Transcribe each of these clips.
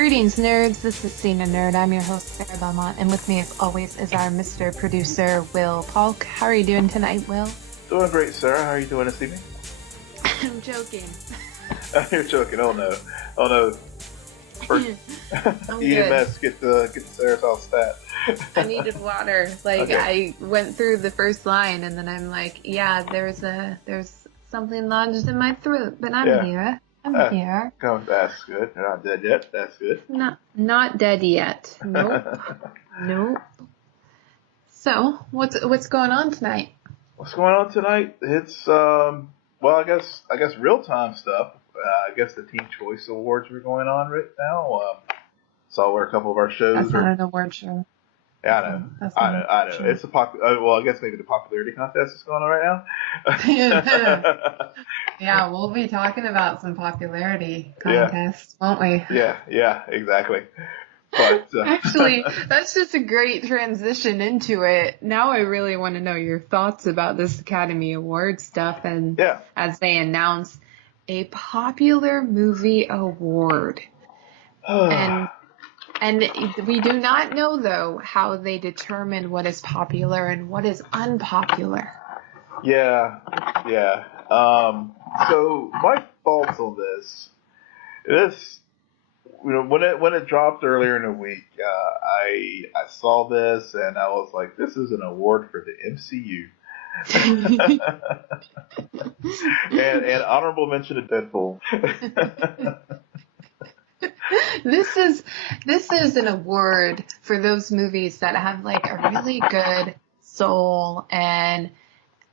Greetings, nerds. This is CNN Nerd. I'm your host, Sarah Belmont, and with me, as always, is our Mr. Producer, Will Polk. How are you doing tonight, Will? Doing great, Sarah. How are you doing this evening? I'm joking. You're joking. Oh no. Oh no. EMS, get Sarah's all stat. I needed water. Like, okay. I went through the first line, and then I'm like, yeah, there's something lodged in my throat, but I'm here. I'm here. That's good. You're not dead yet. That's good. Not dead yet. Nope. Nope. So, what's going on tonight? What's going on tonight? It's well, I guess real time stuff. I guess the Teen Choice Awards are going on right now. Saw where a couple of our shows That's not an award show. Yeah, I know. Sure. It's a well, I guess maybe the popularity contest is going on right now. Yeah, we'll be talking about some popularity contests, won't we? Yeah, exactly. But actually, that's just a great transition into it. Now I really want to know your thoughts about this Academy Award stuff, and as they announce a popular movie award. And we do not know, though, how they determine what is popular and what is unpopular. Yeah. So my thoughts on this, when it dropped earlier in the week, I saw this and I was like, this is an award for the MCU. and honorable mention to Deadpool. This is an award for those movies that have like a really good soul and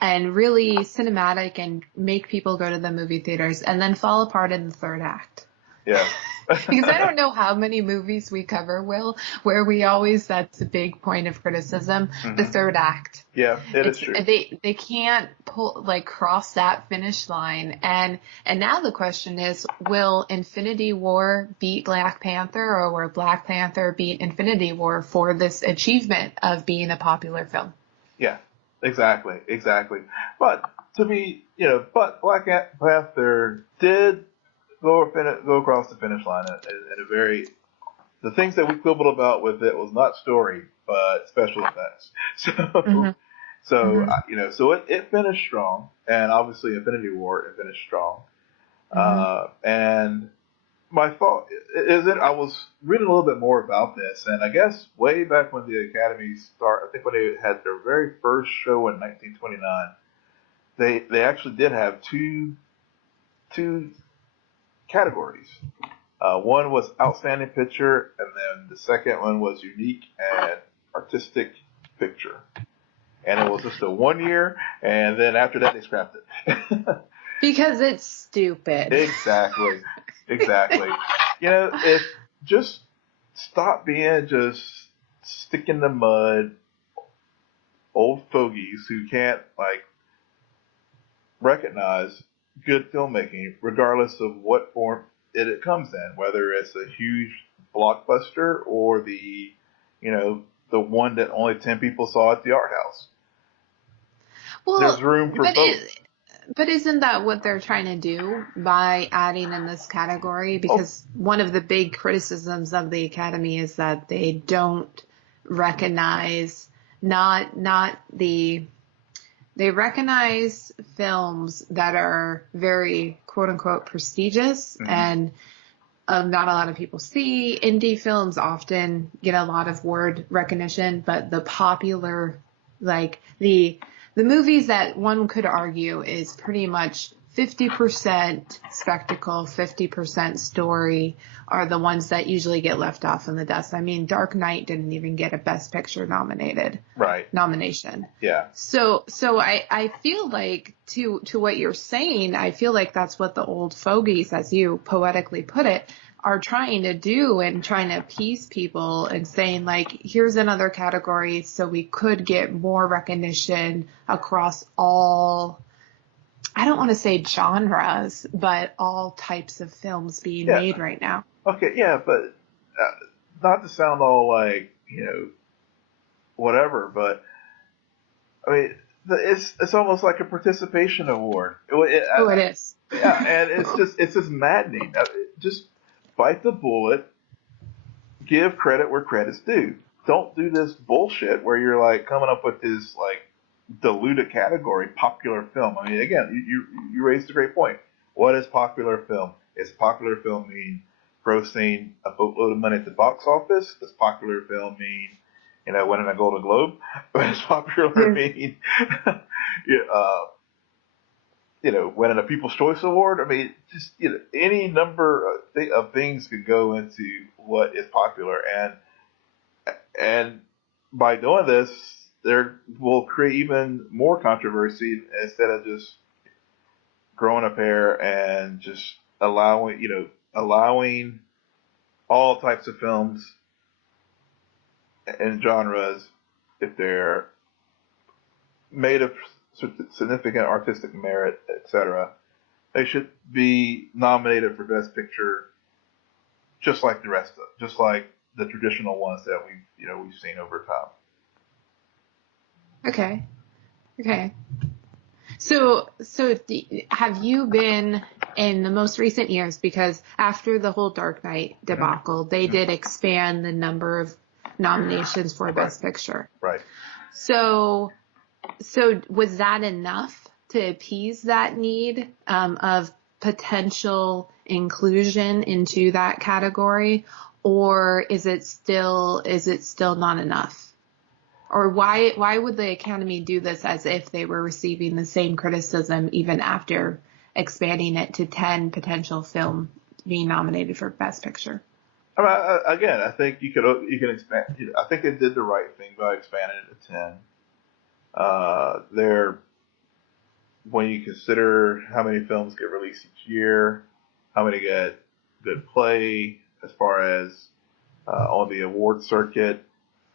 really cinematic and make people go to the movie theaters and then fall apart in the third act. Yeah. Because I don't know how many movies we cover, Will, where we always, that's a big point of criticism, the third act. Yeah, it's true. They can't cross that finish line. And now the question is, will Infinity War beat Black Panther, or will Black Panther beat Infinity War for this achievement of being a popular film? Yeah, exactly. But to me, but Black Panther did go across the finish line in a very, the things that we quibbled about with it was not story, but special effects. So it finished strong, and obviously Infinity War, it finished strong. And my thought is that I was reading a little bit more about this, and I guess way back when the Academy started, I think when they had their very first show in 1929, they actually did have two categories. One was outstanding picture, and then the second one was unique and artistic picture. And it was just a 1 year, and then after that they scrapped it. Because it's stupid. Exactly. If just stop being just stick in the mud old fogies who can't recognize good filmmaking, regardless of what form it comes in, whether it's a huge blockbuster or the one that only 10 people saw at the art house. Well, there's room for both. But isn't that what they're trying to do by adding in this category? Because one of the big criticisms of the Academy is that they don't recognize they recognize films that are very quote unquote prestigious and not a lot of people see. Indie films often get a lot of word recognition, but the popular, the movies that one could argue is pretty much 50% spectacle, 50% story are the ones that usually get left off in the dust. I mean, Dark Knight didn't even get a Best Picture nomination. Yeah. So I feel like to what you're saying, I feel like that's what the old fogies, as you poetically put it, are trying to do, and trying to appease people and saying here's another category so we could get more recognition across all, I don't want to say genres, but all types of films being made right now. Okay, yeah, but not to sound all whatever, but I mean, it's almost like a participation award. It is. Yeah, and it's just maddening. Just bite the bullet give credit where credit's due. Don't do this bullshit where you're like coming up with this like diluted category, popular film. I mean, again, you raised a great point. What is popular film? Is popular film mean grossing a boatload of money at the box office? Does popular film mean, winning a Golden Globe? Or does popular mean, winning a People's Choice Award? I mean, just, any number of things could go into what is popular. And by doing this, there will create even more controversy instead of just growing a pair and just allowing all types of films and genres, if they're made of significant artistic merit, etc., they should be nominated for Best Picture, just like the rest of them, just like the traditional ones that we've seen over time. Okay. So have you been in the most recent years, because after the whole Dark Knight debacle, they did expand the number of nominations for Best Picture. Right. So was that enough to appease that need of potential inclusion into that category, or is it still not enough? Or why would the Academy do this as if they were receiving the same criticism even after expanding it to 10 potential film being nominated for Best Picture? Again, I think you can expand. I think they did the right thing by expanding it to 10. When you consider how many films get released each year, how many get good play as far as on the award circuit,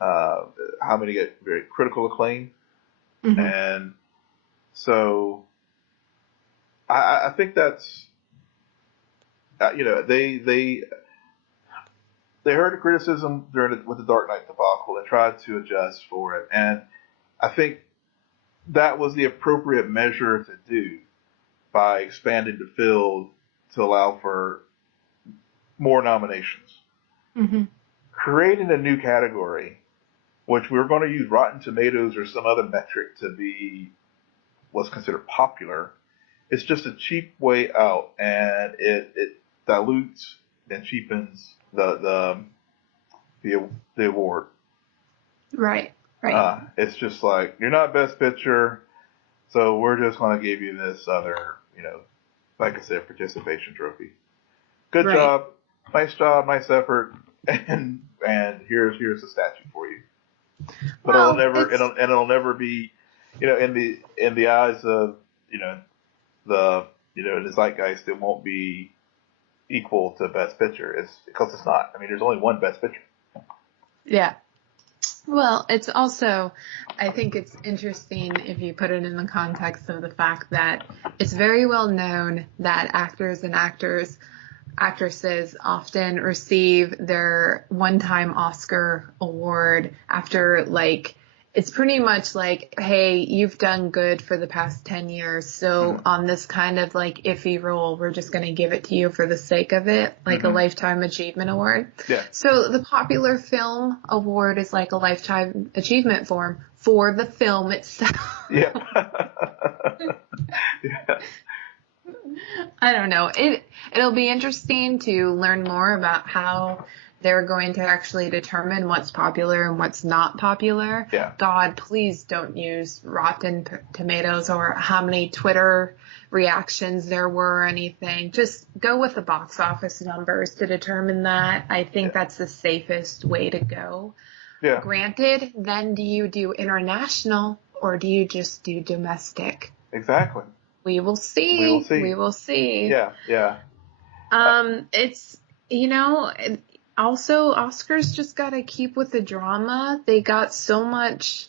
how many get very critical acclaim, and so I think that's they heard the criticism with the Dark Knight debacle and tried to adjust for it, and I think that was the appropriate measure to do by expanding the field to allow for more nominations. Creating a new category, which we're going to use Rotten Tomatoes or some other metric to be what's considered popular, it's just a cheap way out, and it dilutes and cheapens the award. Right. It's just like, you're not Best Picture, so we're just going to give you this other, like I said, participation trophy. Good job, nice effort, and here's the statue for you. But it'll never be, in the eyes of the zeitgeist, it won't be equal to Best Picture. It's because it's not. I mean, there's only one Best Picture. Yeah. Well, it's also, I think it's interesting if you put it in the context of the fact that it's very well known that actors and actresses often receive their one-time Oscar award after, like, it's pretty much like, hey, you've done good for the past 10 years, so on this kind of, like, iffy role, we're just going to give it to you for the sake of it, like a Lifetime Achievement Award. Yeah. So the Popular Film Award is like a Lifetime Achievement form for the film itself. Yeah. I don't know. It'll be interesting to learn more about how they're going to actually determine what's popular and what's not popular. Yeah. God, please don't use Rotten Tomatoes or how many Twitter reactions there were or anything. Just go with the box office numbers to determine that. I think that's the safest way to go. Yeah. Granted, then do you do international or do you just do domestic? Exactly. We will see. We will see. Yeah. It's, also, Oscars just got to keep with the drama. They got so much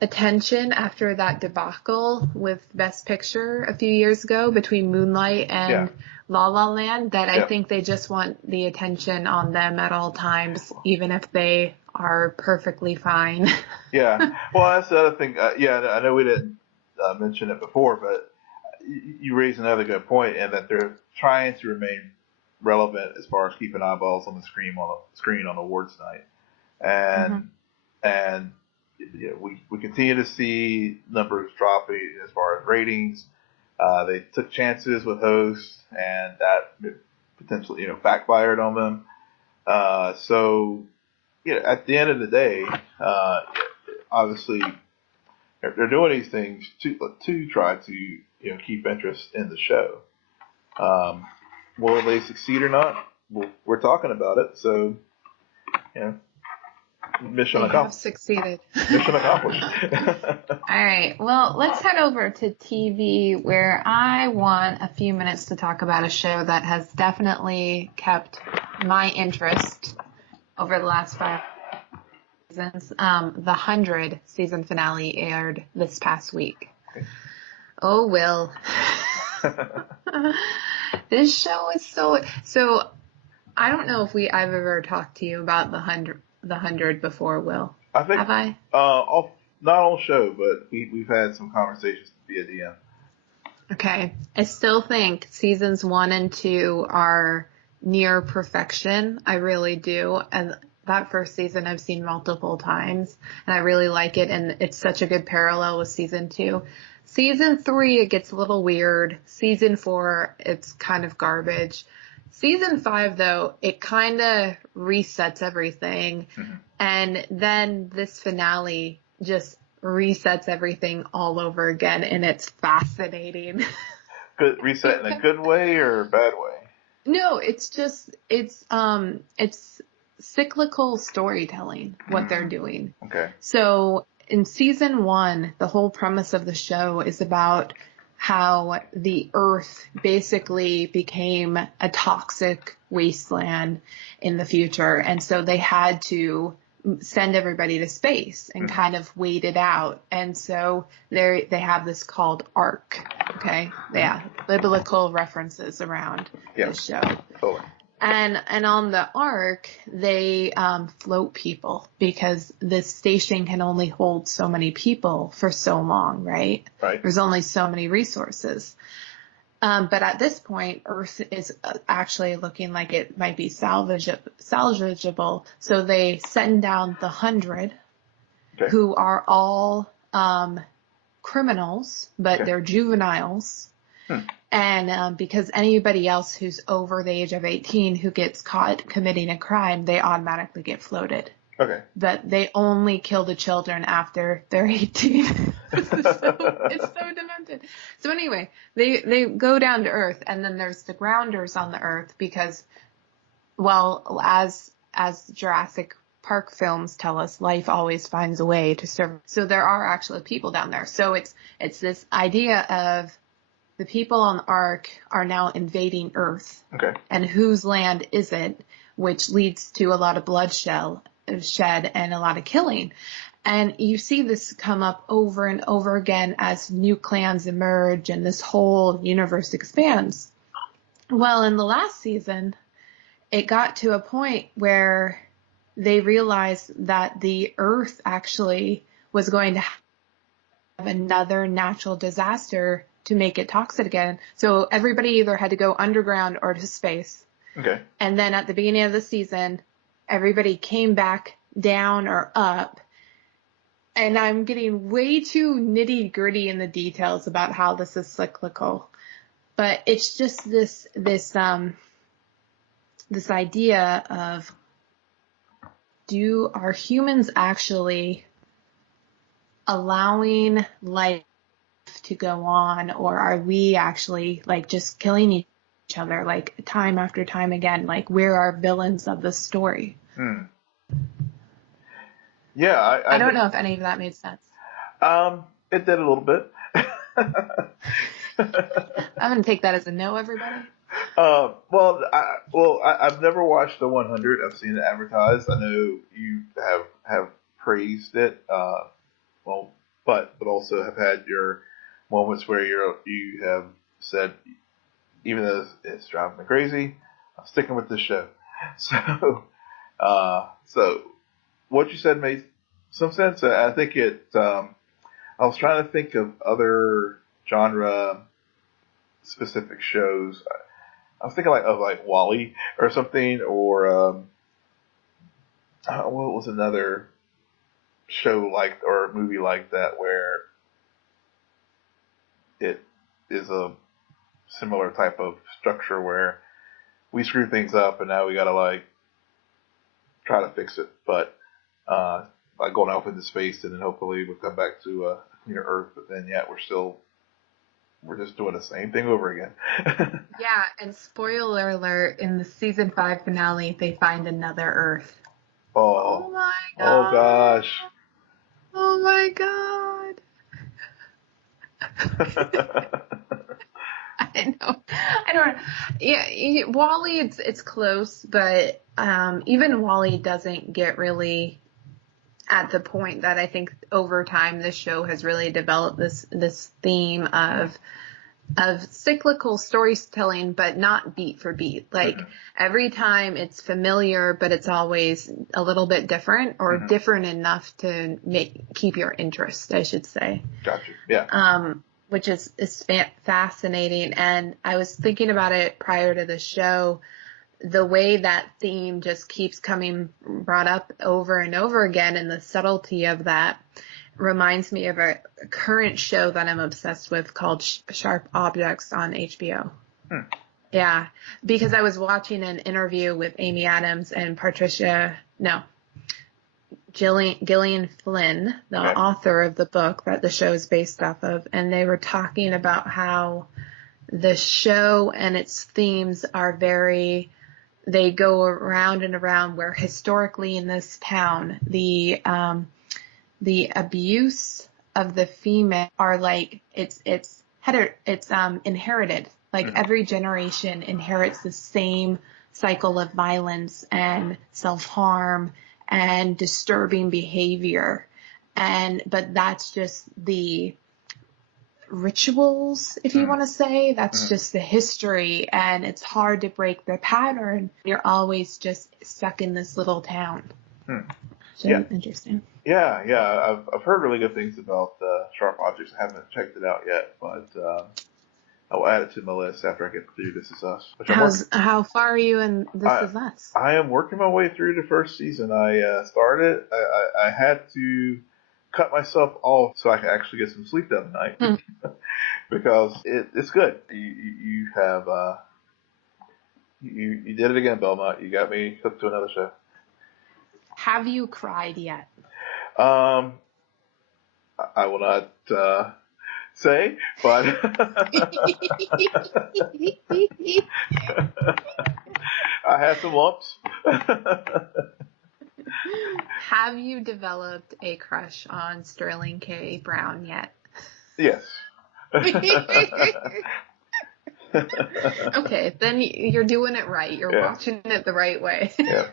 attention after that debacle with Best Picture a few years ago between Moonlight and La La Land that I think they just want the attention on them at all times, even if they are perfectly fine. Yeah. Well, that's the other thing. I know we didn't mention it before, but you raised another good point in that they're trying to remain relevant as far as keeping eyeballs on the screen on awards night, and we continue to see numbers dropping as far as ratings. They took chances with hosts, and that potentially backfired on them. So at the end of the day, obviously they're doing these things to try to keep interest in the show. Will they succeed or not? We're talking about it, so mission they accomplished. have succeeded. Mission accomplished. All right. Well, let's head over to TV, where I want a few minutes to talk about a show that has definitely kept my interest over the last 5 seasons. The 100 season finale aired this past week. Okay. Oh, Will. This show is so. I don't know if I've ever talked to you about the 100 before, Will. I think have I? Not on show, but we've had some conversations via DM. Okay. I still think seasons 1 and 2 are near perfection. I really do. And that first season I've seen multiple times, and I really like it. And it's such a good parallel with season 2. Season 3, it gets a little weird. Season 4, it's kind of garbage. Season 5, though, it kind of resets everything. Mm-hmm. And then this finale just resets everything all over again, and it's fascinating. Good reset in a good way or a bad way? No, it's cyclical storytelling, what they're doing. Okay. So in season 1, the whole premise of the show is about how the Earth basically became a toxic wasteland in the future. And so they had to send everybody to space and kind of wait it out. And so they have this called arc. Okay. Yeah. Biblical references around this show. Totally. And on the arc, they float people because this station can only hold so many people for so long, right? Right. There's only so many resources. But at this point, Earth is actually looking like it might be salvageable. So they send down the 100, who are all criminals, but they're juveniles. And because anybody else who's over the age of 18 who gets caught committing a crime, they automatically get floated. Okay. That they only kill the children after they're 18. It's so demented. So anyway, they go down to Earth, and then there's the grounders on the Earth because, well, as Jurassic Park films tell us, life always finds a way to survive. So there are actually people down there. So it's this idea of the people on the Ark are now invading Earth. Okay. And whose land is it, which leads to a lot of bloodshed and a lot of killing. And you see this come up over and over again as new clans emerge and this whole universe expands. Well, in the last season, it got to a point where they realized that the Earth actually was going to have another natural disaster to make it toxic again. So everybody either had to go underground or to space. Okay. And then at the beginning of the season, everybody came back down or up. And I'm getting way too nitty gritty in the details about how this is cyclical. But it's just this idea of, are humans actually allowing life to go on, or are we actually like just killing each other like time after time again? Like, we're our villains of the story. Yeah, I don't know if any of that made sense. It did a little bit. I'm gonna take that as a no, everybody. I've never watched the 100. I've seen it advertised. I know you have praised it. But also have had your moments where you have said, even though it's driving me crazy, I'm sticking with this show. So what you said made some sense. I think I was trying to think of other genre specific shows. I was thinking of Wall-E or something, or what was another show or movie like that where it is a similar type of structure where we screw things up and now we gotta try to fix it, but going off into space and then hopefully we'll come back to a cleaner Earth, but then we're just doing the same thing over again. Yeah, and spoiler alert, in the season 5 finale, they find another Earth. Oh my god. Oh gosh. Oh my god. I know. I don't know. Yeah, Wall-E, it's close, but even Wall-E doesn't get really at the point that I think over time this show has really developed this theme of cyclical storytelling, but not beat for beat. Every time it's familiar, but it's always a little bit different or different enough to keep your interest, I should say. Gotcha. Yeah. Which is fascinating. And I was thinking about it prior to the show, the way that theme just keeps brought up over and over again, and the subtlety of that reminds me of a current show that I'm obsessed with called Sharp Objects on HBO. Yeah, because I was watching an interview with Amy Adams and Gillian Flynn, the author of the book that the show is based off of, and they were talking about how the show and its themes are they go around and around, where historically in this town, the abuse of the female are it's inherited. Every generation inherits the same cycle of violence and self-harm and disturbing behavior. But that's just the rituals, if you want to say. That's just the history, and it's hard to break the pattern. You're always just stuck in this little town. So interesting. Yeah. I've heard really good things about Sharp Objects. I haven't checked it out yet, but I will add it to my list after I get through This Is Us. How far are you in This Is Us? I am working my way through the first season. I started. I had to cut myself off so I could actually get some sleep that night because it's good. You have you did it again, Belmont. You got me hooked to another show. Have you cried yet? I will not say, but I had some lumps. Have you developed a crush on Sterling K. Brown yet? Yes. Okay, then you're doing it right. You're watching it the right way. Yeah.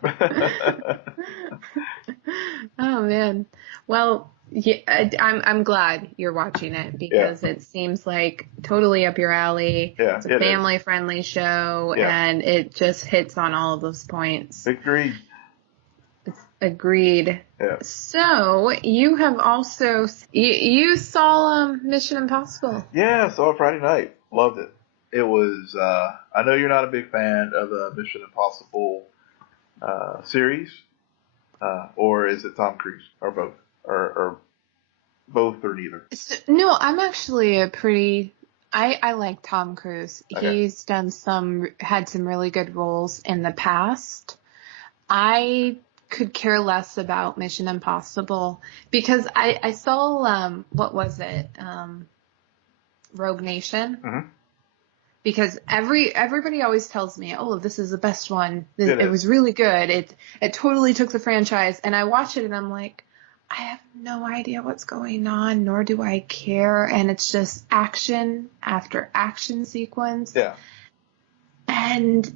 Oh man. Well, yeah, I'm glad you're watching it because it seems like totally up your alley. Yeah, it's a family-friendly show, and it just hits on all of those points. Agreed. Yeah. So you have also you saw Mission Impossible. Yeah, I saw it Friday night. Loved it. It was. I know you're not a big fan of the Mission Impossible series, or is it Tom Cruise, or both, or both, or neither? No, I'm actually I like Tom Cruise. Okay. He's had some really good roles in the past. I could care less about Mission Impossible because I saw what was it, Rogue Nation. Mm-hmm. Because everybody always tells me, oh, this is the best one. It was really good. It totally took the franchise. And I watch it and I'm like, I have no idea what's going on, nor do I care. And it's just action after action sequence. Yeah. And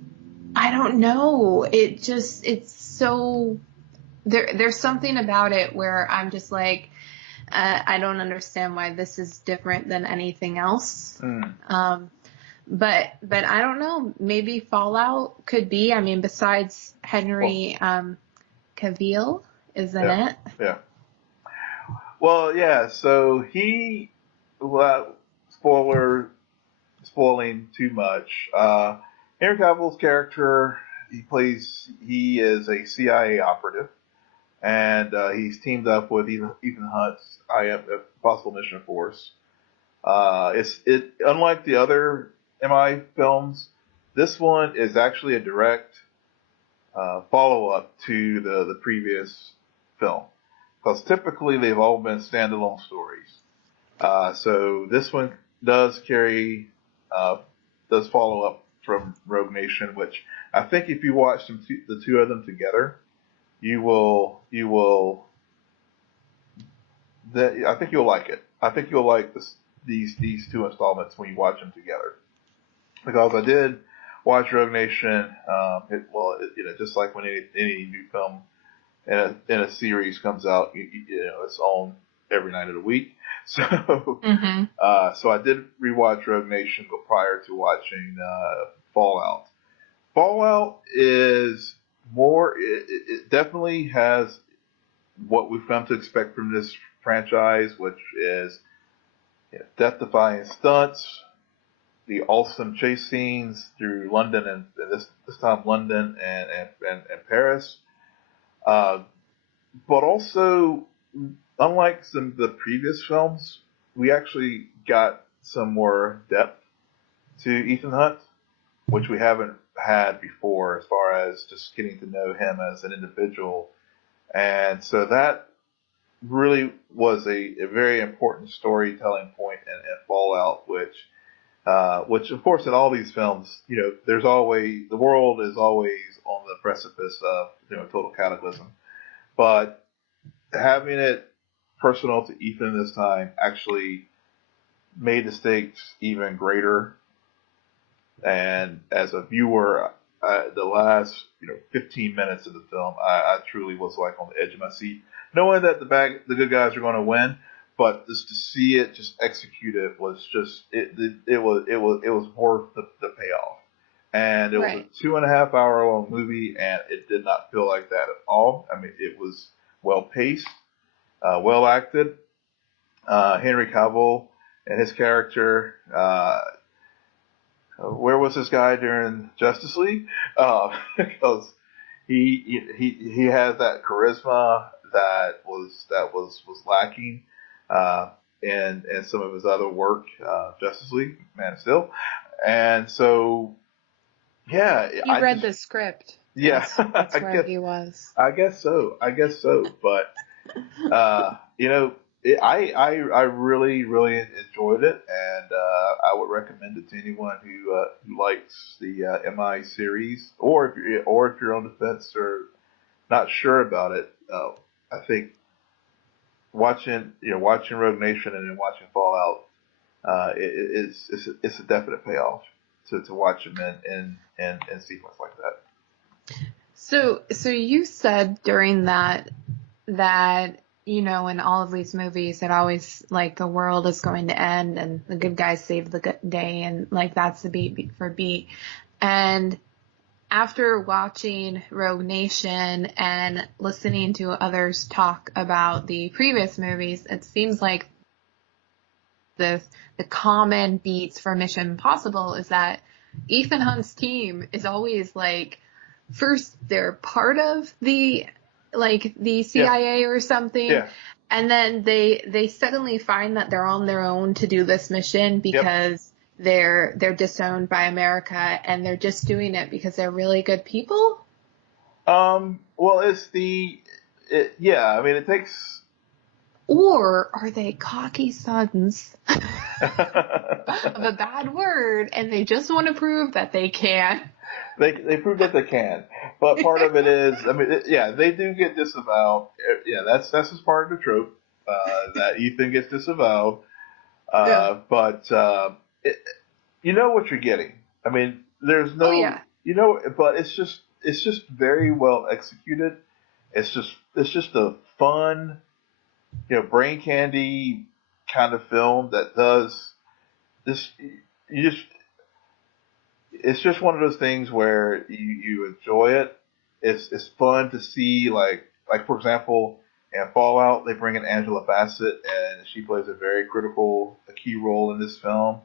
I don't know. It's so, there's something about it where I'm just like, I don't understand why this is different than anything else. But I don't know. Maybe Fallout could be. I mean, besides Henry Cavill, isn't it? Yeah. Well, yeah. So spoiling too much. Henry Cavill's character, he is a CIA operative, and he's teamed up with Ethan Hunt's Possible Mission Force. Unlike the other MI films, this one is actually a direct follow-up to the previous film, because typically they've all been standalone stories. So this one does follow up from Rogue Nation, which I think if you watch the two of them together, I think you'll like it. I think you'll like these two installments when you watch them together, because I did watch Rogue Nation. Just like when any new film in a series comes out, it's on every night of the week. So, so I did rewatch Rogue Nation prior to watching Fallout. Fallout is more. It definitely has what we've come to expect from this franchise, which is death-defying stunts, the awesome chase scenes through London and this time London and Paris. But also, unlike some of the previous films, we actually got some more depth to Ethan Hunt, which we haven't had before, as far as just getting to know him as an individual. And so that really was a very important storytelling point in Fallout, which of course in all these films, the world is always on the precipice of total cataclysm. But having it personal to Ethan this time actually made the stakes even greater. And as a viewer, the last 15 minutes of the film, I truly was like on the edge of my seat, knowing that the good guys are going to win, but just to see it just executed was just it was worth the payoff. And it was a 2.5 hour long movie, and it did not feel like that at all. I mean, it was well paced, well acted. Henry Cavill and his character. Where was this guy during Justice League? Because he has that charisma that was lacking in some of his other work, Justice League, Man of Steel, and so you read the script. Yeah, that's where he was. I guess so, but I really enjoyed it, and I would recommend it to anyone who likes the MI series, or if you're on the fence or not sure about it. I think watching Rogue Nation and then watching Fallout, it's a definite payoff to watch them in sequence like that. So you said during that in all of these movies, it always like the world is going to end and the good guys save the good day, and like that's the beat for beat. And after watching Rogue Nation and listening to others talk about the previous movies, it seems like the common beats for Mission Impossible is that Ethan Hunt's team is always like, first they're part of the CIA or something, and then they suddenly find that they're on their own to do this mission because they're disowned by America, and they're just doing it because they're really good people. Well, it takes. Or are they cocky sons of a bad word, and they just want to prove that they can? They prove that they can, but part of it is, they do get disavowed. Yeah, that's just part of the trope that Ethan gets disavowed. But you know what you're getting. I mean, there's no, but it's just very well executed. It's just a fun, brain candy kind of film that does this. It's just one of those things where you enjoy it. It's fun to see, like for example, in Fallout, they bring in Angela Bassett, and she plays a key role in this film.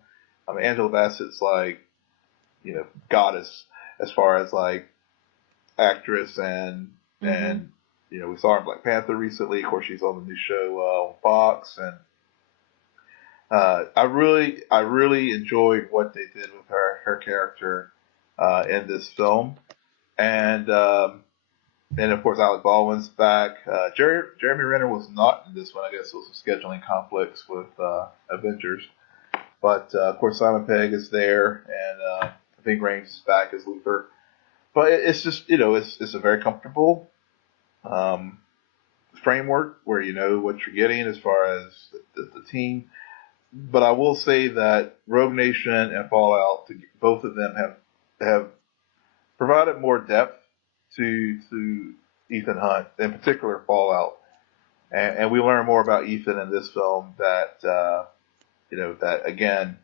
I mean, Angela Bassett's like goddess as far as like actress and we saw her in Black Panther recently. Of course, she's on the new show on Fox, and I really enjoyed what they did with her character in this film, and of course Alec Baldwin's back. Jeremy Renner was not in this one. I guess it was some scheduling conflicts with Avengers, but of course Simon Pegg is there, and Ving Rhames is back as Luther. But it's just it's a very comfortable framework where you know what you're getting as far as the team. But I will say that Rogue Nation and Fallout, both of them have provided more depth to Ethan Hunt, in particular Fallout, and we learn more about Ethan in this film that that again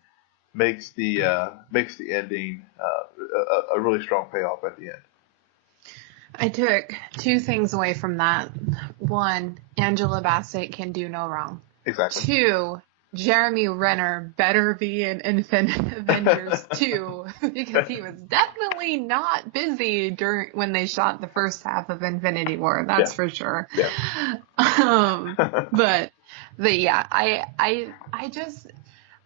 makes the ending a really strong payoff at the end. I took two things away from that. One, Angela Bassett can do no wrong. Exactly. Two, Jeremy Renner better be in Avengers 2 because he was definitely not busy when they shot the first half of Infinity War. That's for sure. Yeah. But yeah, I just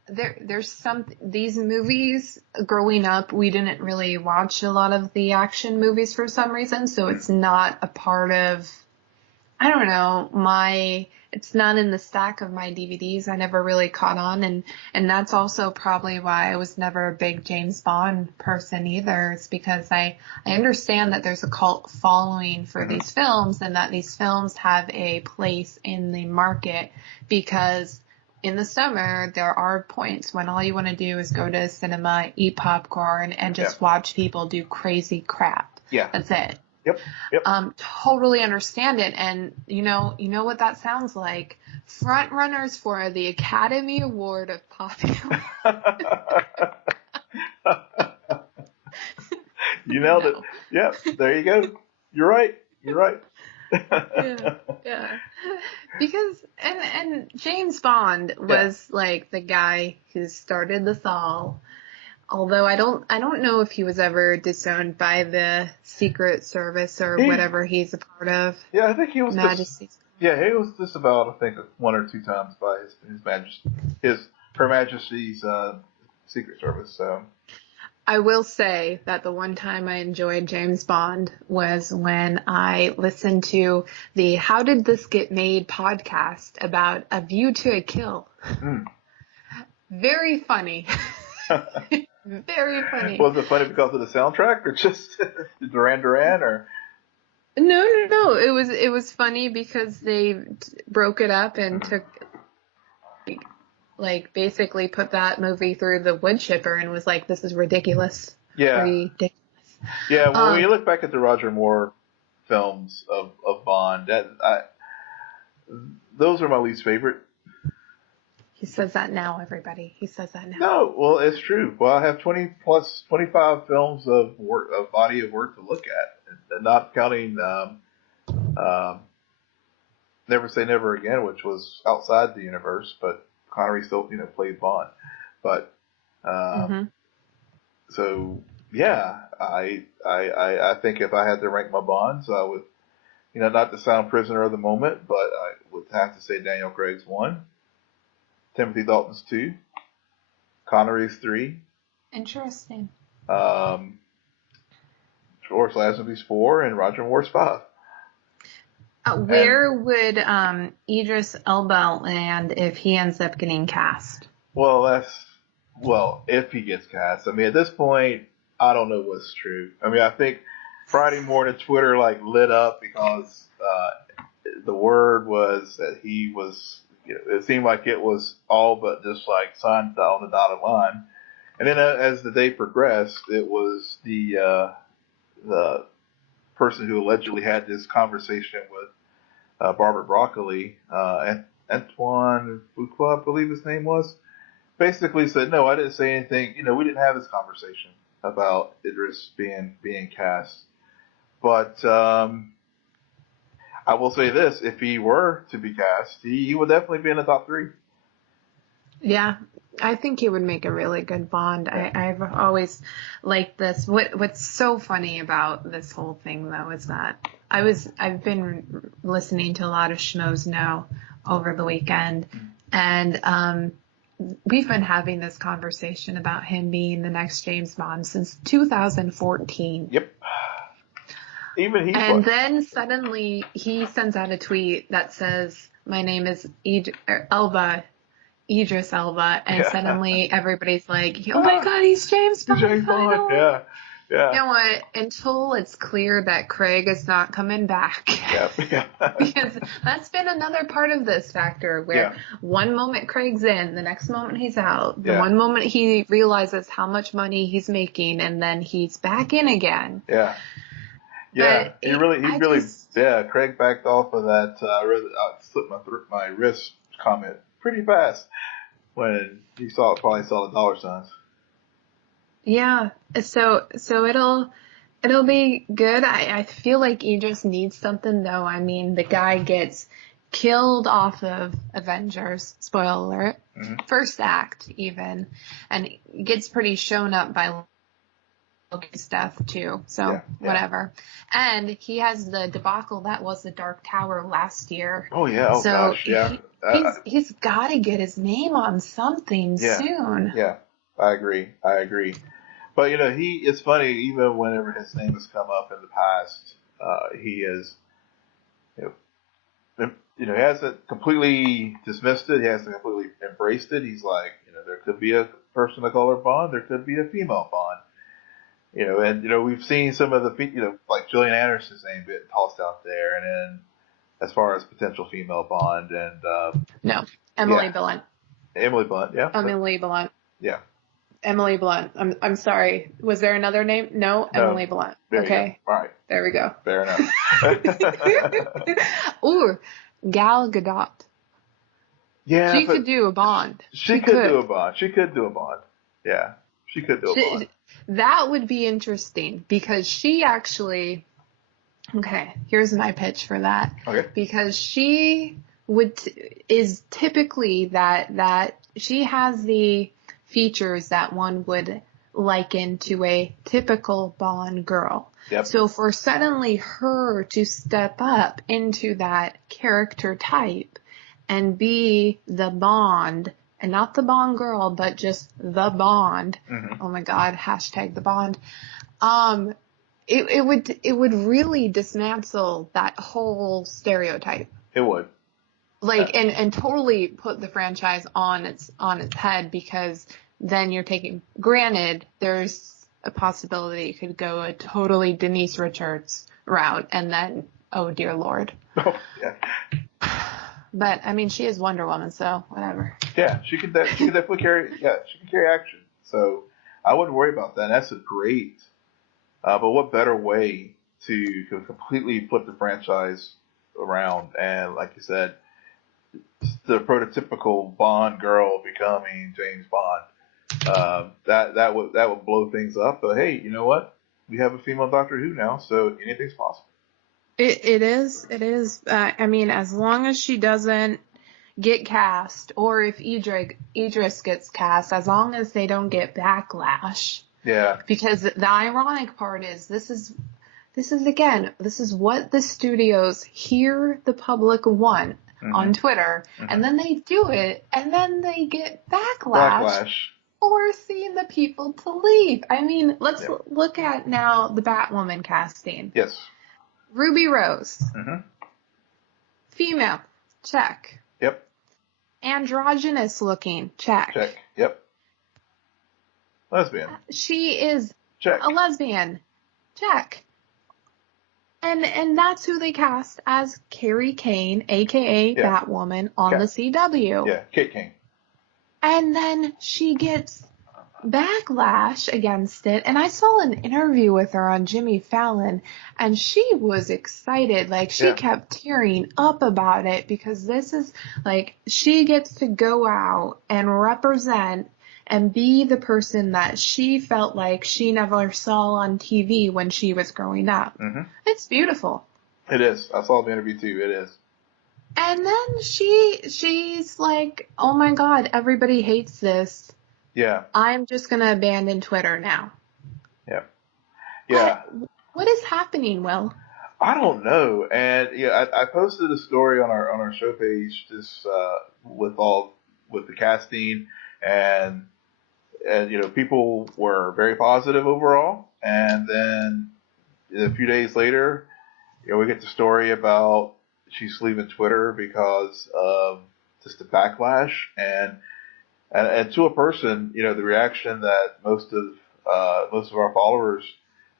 there's these movies growing up, we didn't really watch a lot of the action movies for some reason, so it's not a part of, I don't know, it's not in the stack of my DVDs. I never really caught on, and that's also probably why I was never a big James Bond person either. It's because I understand that there's a cult following for these films, and that these films have a place in the market, because in the summer, there are points when all you want to do is go to a cinema, eat popcorn, and just watch people do crazy crap. Yeah. That's it. Yep. Totally understand it. And you know what that sounds like? Front runners for the Academy Award of Popular. You nailed it. Yeah, there you go. You're right. Yeah. Because and James Bond was like the guy who started this all. Although I don't know if he was ever disowned by the Secret Service or whatever he's a part of. Yeah, I think he was. Majesty's. He was disavowed, I think, one or two times by Her Majesty's Secret Service. So. I will say that the one time I enjoyed James Bond was when I listened to the How Did This Get Made podcast about A View to a Kill. Very funny. Very funny. Was it funny because of the soundtrack, or just Duran Duran, or? No. It was funny because they broke it up and took, like, basically put that movie through the wood chipper and was like, this is ridiculous. Yeah. Ridiculous. Yeah. Well, when you look back at the Roger Moore films of Bond, those are my least favorite. He says that now, everybody. He says that now. No, well, it's true. Well, I have 25 films of body of work to look at, not counting Never Say Never Again, which was outside the universe, but Connery still, played Bond. But so yeah, I think if I had to rank my Bonds, I would, not to sound prisoner of the moment, but I would have to say Daniel Craig's 1. Timothy Dalton's 2, Connery's 3. Interesting. George Lazenby's 4, and Roger Moore's 5. Where would Idris Elba land if he ends up getting cast? Well, if he gets cast. I mean, at this point, I don't know what's true. I mean, I think Friday morning Twitter lit up because the word was that he was. It seemed like it was all but just signed on the dotted line. And then as the day progressed, it was the person who allegedly had this conversation with Barbara Broccoli, Antoine Fuqua, I believe his name was, basically said, no, I didn't say anything. We didn't have this conversation about Idris being cast. But I will say this, if he were to be cast, he would definitely be in the top 3. Yeah. I think he would make a really good Bond. I've always liked this. What's so funny about this whole thing, though, is that I've been listening to a lot of schmoedown over the weekend, and we've been having this conversation about him being the next James Bond since 2014. Yep. Even he. And then suddenly he sends out a tweet that says, "My name is Idris Elba," and suddenly everybody's like, "Oh my God, he's James Bond!" James Bond, yeah. You know what? Until it's clear that Craig is not coming back, because that's been another part of this factor where one moment Craig's in, the next moment he's out. The one moment he realizes how much money he's making, and then he's back in again. Yeah. Yeah, he really, Craig backed off of that. I slipped my wrist comment pretty fast when he probably saw the dollar signs. Yeah, so it'll be good. I feel like Idris needs something, though. I mean, the guy gets killed off of Avengers, spoiler alert, first act even, and gets pretty shown up by Loki's death too, so whatever. And he has the debacle that was the Dark Tower last year. Oh yeah, gosh, yeah. He's got to get his name on something soon. Yeah, I agree. But it's funny, even whenever his name has come up in the past, he is, he hasn't completely dismissed it. He hasn't completely embraced it. He's like, there could be a person of color Bond, there could be a female Bond. And we've seen some of the, like Gillian Anderson's name getting tossed out there, and then as far as potential female Bond, and no, Emily Blunt. Emily Blunt, yeah. Emily Blunt. Yeah. Emily Blunt. I'm sorry. Was there another name? No, Emily Blunt. Okay. All right. There we go. Fair enough. Ooh, Gal Gadot. Yeah, she could do a Bond. She could do a Bond. Yeah, she could do a Bond. That would be interesting because she actually. Okay, here's my pitch for that. Okay. Because she is typically that she has the features that one would liken to a typical Bond girl. Yep. So for suddenly her to step up into that character type and be the Bond, and not the Bond girl, but just the Bond. Oh my God, hashtag the Bond. It would really dismantle that whole stereotype. It would. Like, and totally put the franchise on its head, because then you're taking, granted, there's a possibility it could go a totally Denise Richards route, and then, oh dear Lord. Oh, yeah. But, I mean, she is Wonder Woman, so whatever. Yeah, she can definitely carry action. So I wouldn't worry about that. That's a great, but what better way to completely flip the franchise around, and like you said, the prototypical Bond girl becoming James Bond. That would blow things up. But hey, you know what? We have a female Doctor Who now, so anything's possible. It is. I mean, as long as she doesn't get cast, or if Idris gets cast, as long as they don't get backlash. Yeah. Because the ironic part is this is what the studios hear the public want on Twitter, and then they do it, and then they get backlash. Forcing the people to leave. I mean, let's look at now the Batwoman casting. Yes. Ruby Rose. Female. Check. Yep. Androgynous looking. Check. Yep. Lesbian. She is check. A lesbian. Check. And that's who they cast as Carrie Kane, a.k.a. Batwoman, on the CW. Yeah, Kate Kane. And then she gets backlash against it. And I saw an interview with her on Jimmy Fallon, and she was excited. Like, she kept tearing up about it, because this is, like, she gets to go out and represent and be the person that she felt like she never saw on TV when she was growing up. It's beautiful. It is. I saw the interview too. It is. And then she's like, oh my God, everybody hates this. Yeah. I'm just going to abandon Twitter now. Yeah. Yeah. What is happening, Will? I don't know. And yeah, I posted a story on our show page just with the casting and people were very positive overall. And then a few days later, we get the story about she's leaving Twitter because of just the backlash and to a person, the reaction that most of our followers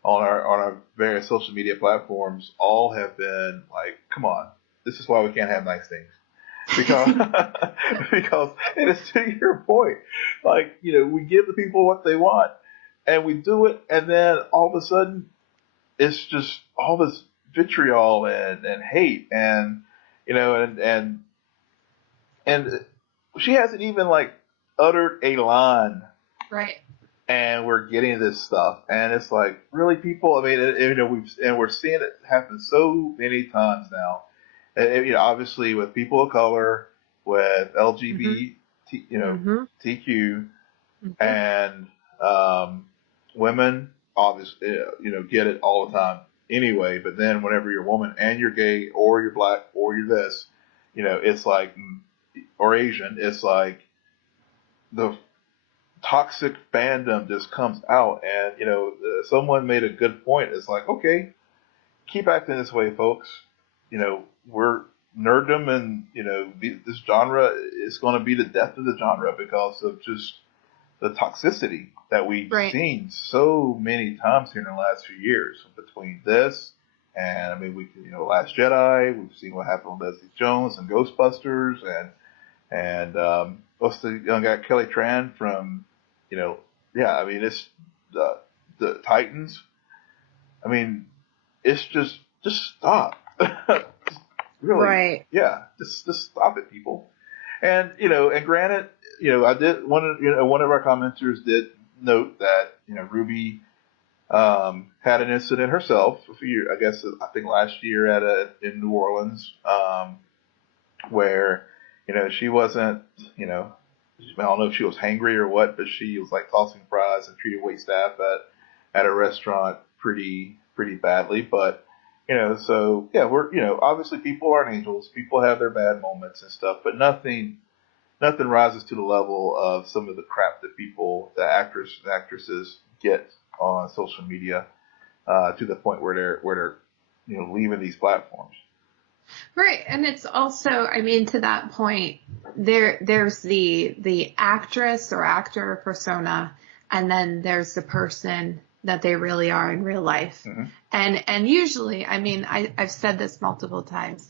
on our various social media platforms all have been like, come on, this is why we can't have nice things. Because because and it's to your point, like, we give the people what they want and we do it, and then all of a sudden it's just all this vitriol and hate and and she hasn't even like uttered a line, right? And we're getting this stuff, and it's like, really, people. I mean, we're seeing it happen so many times now. Obviously with people of color, with LGBT, TQ, and women, obviously, get it all the time anyway. But then whenever you're a woman and you're gay or you're black or you're this, it's like, or Asian, it's like the toxic fandom just comes out. And someone made a good point. It's like, okay, keep acting this way, folks. We're nerddom, and this genre is going to be the death of the genre because of just the toxicity that we've seen so many times here in the last few years. Between this and, I mean, Last Jedi, we've seen what happened with Leslie Jones and Ghostbusters, and what's the young guy, Kelly Tran from, I mean, it's the Titans. I mean, it's just stop. Really, right? Yeah, just stop it, people. And and granted, I did one of our commenters did note that Ruby had an incident herself a few years, I think last year in New Orleans, where she wasn't, I don't know if she was hangry or what, but she was like tossing fries and treating wait staff at a restaurant pretty badly. But so yeah, we're obviously people aren't angels. People have their bad moments and stuff, but nothing rises to the level of some of the crap that the actors and actresses get on social media, to the point where they're leaving these platforms. Right, and it's also, I mean, to that point, there's the actress or actor persona, and then there's the person that they really are in real life. Mm-hmm. And usually, I mean, I've said this multiple times,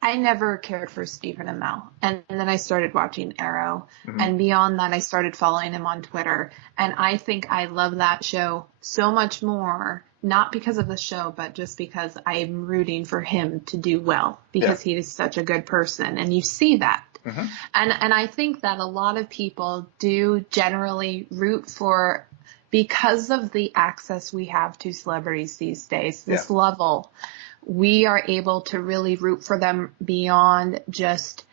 I never cared for Stephen Amell, and then I started watching Arrow, mm-hmm. and beyond that, I started following him on Twitter, and I think I love that show so much more, not because of the show, but just because I'm rooting for him to do well, because he is such a good person, and you see that. Mm-hmm. And I think that a lot of people do generally root for, because of the access we have to celebrities these days, this level, we are able to really root for them beyond just,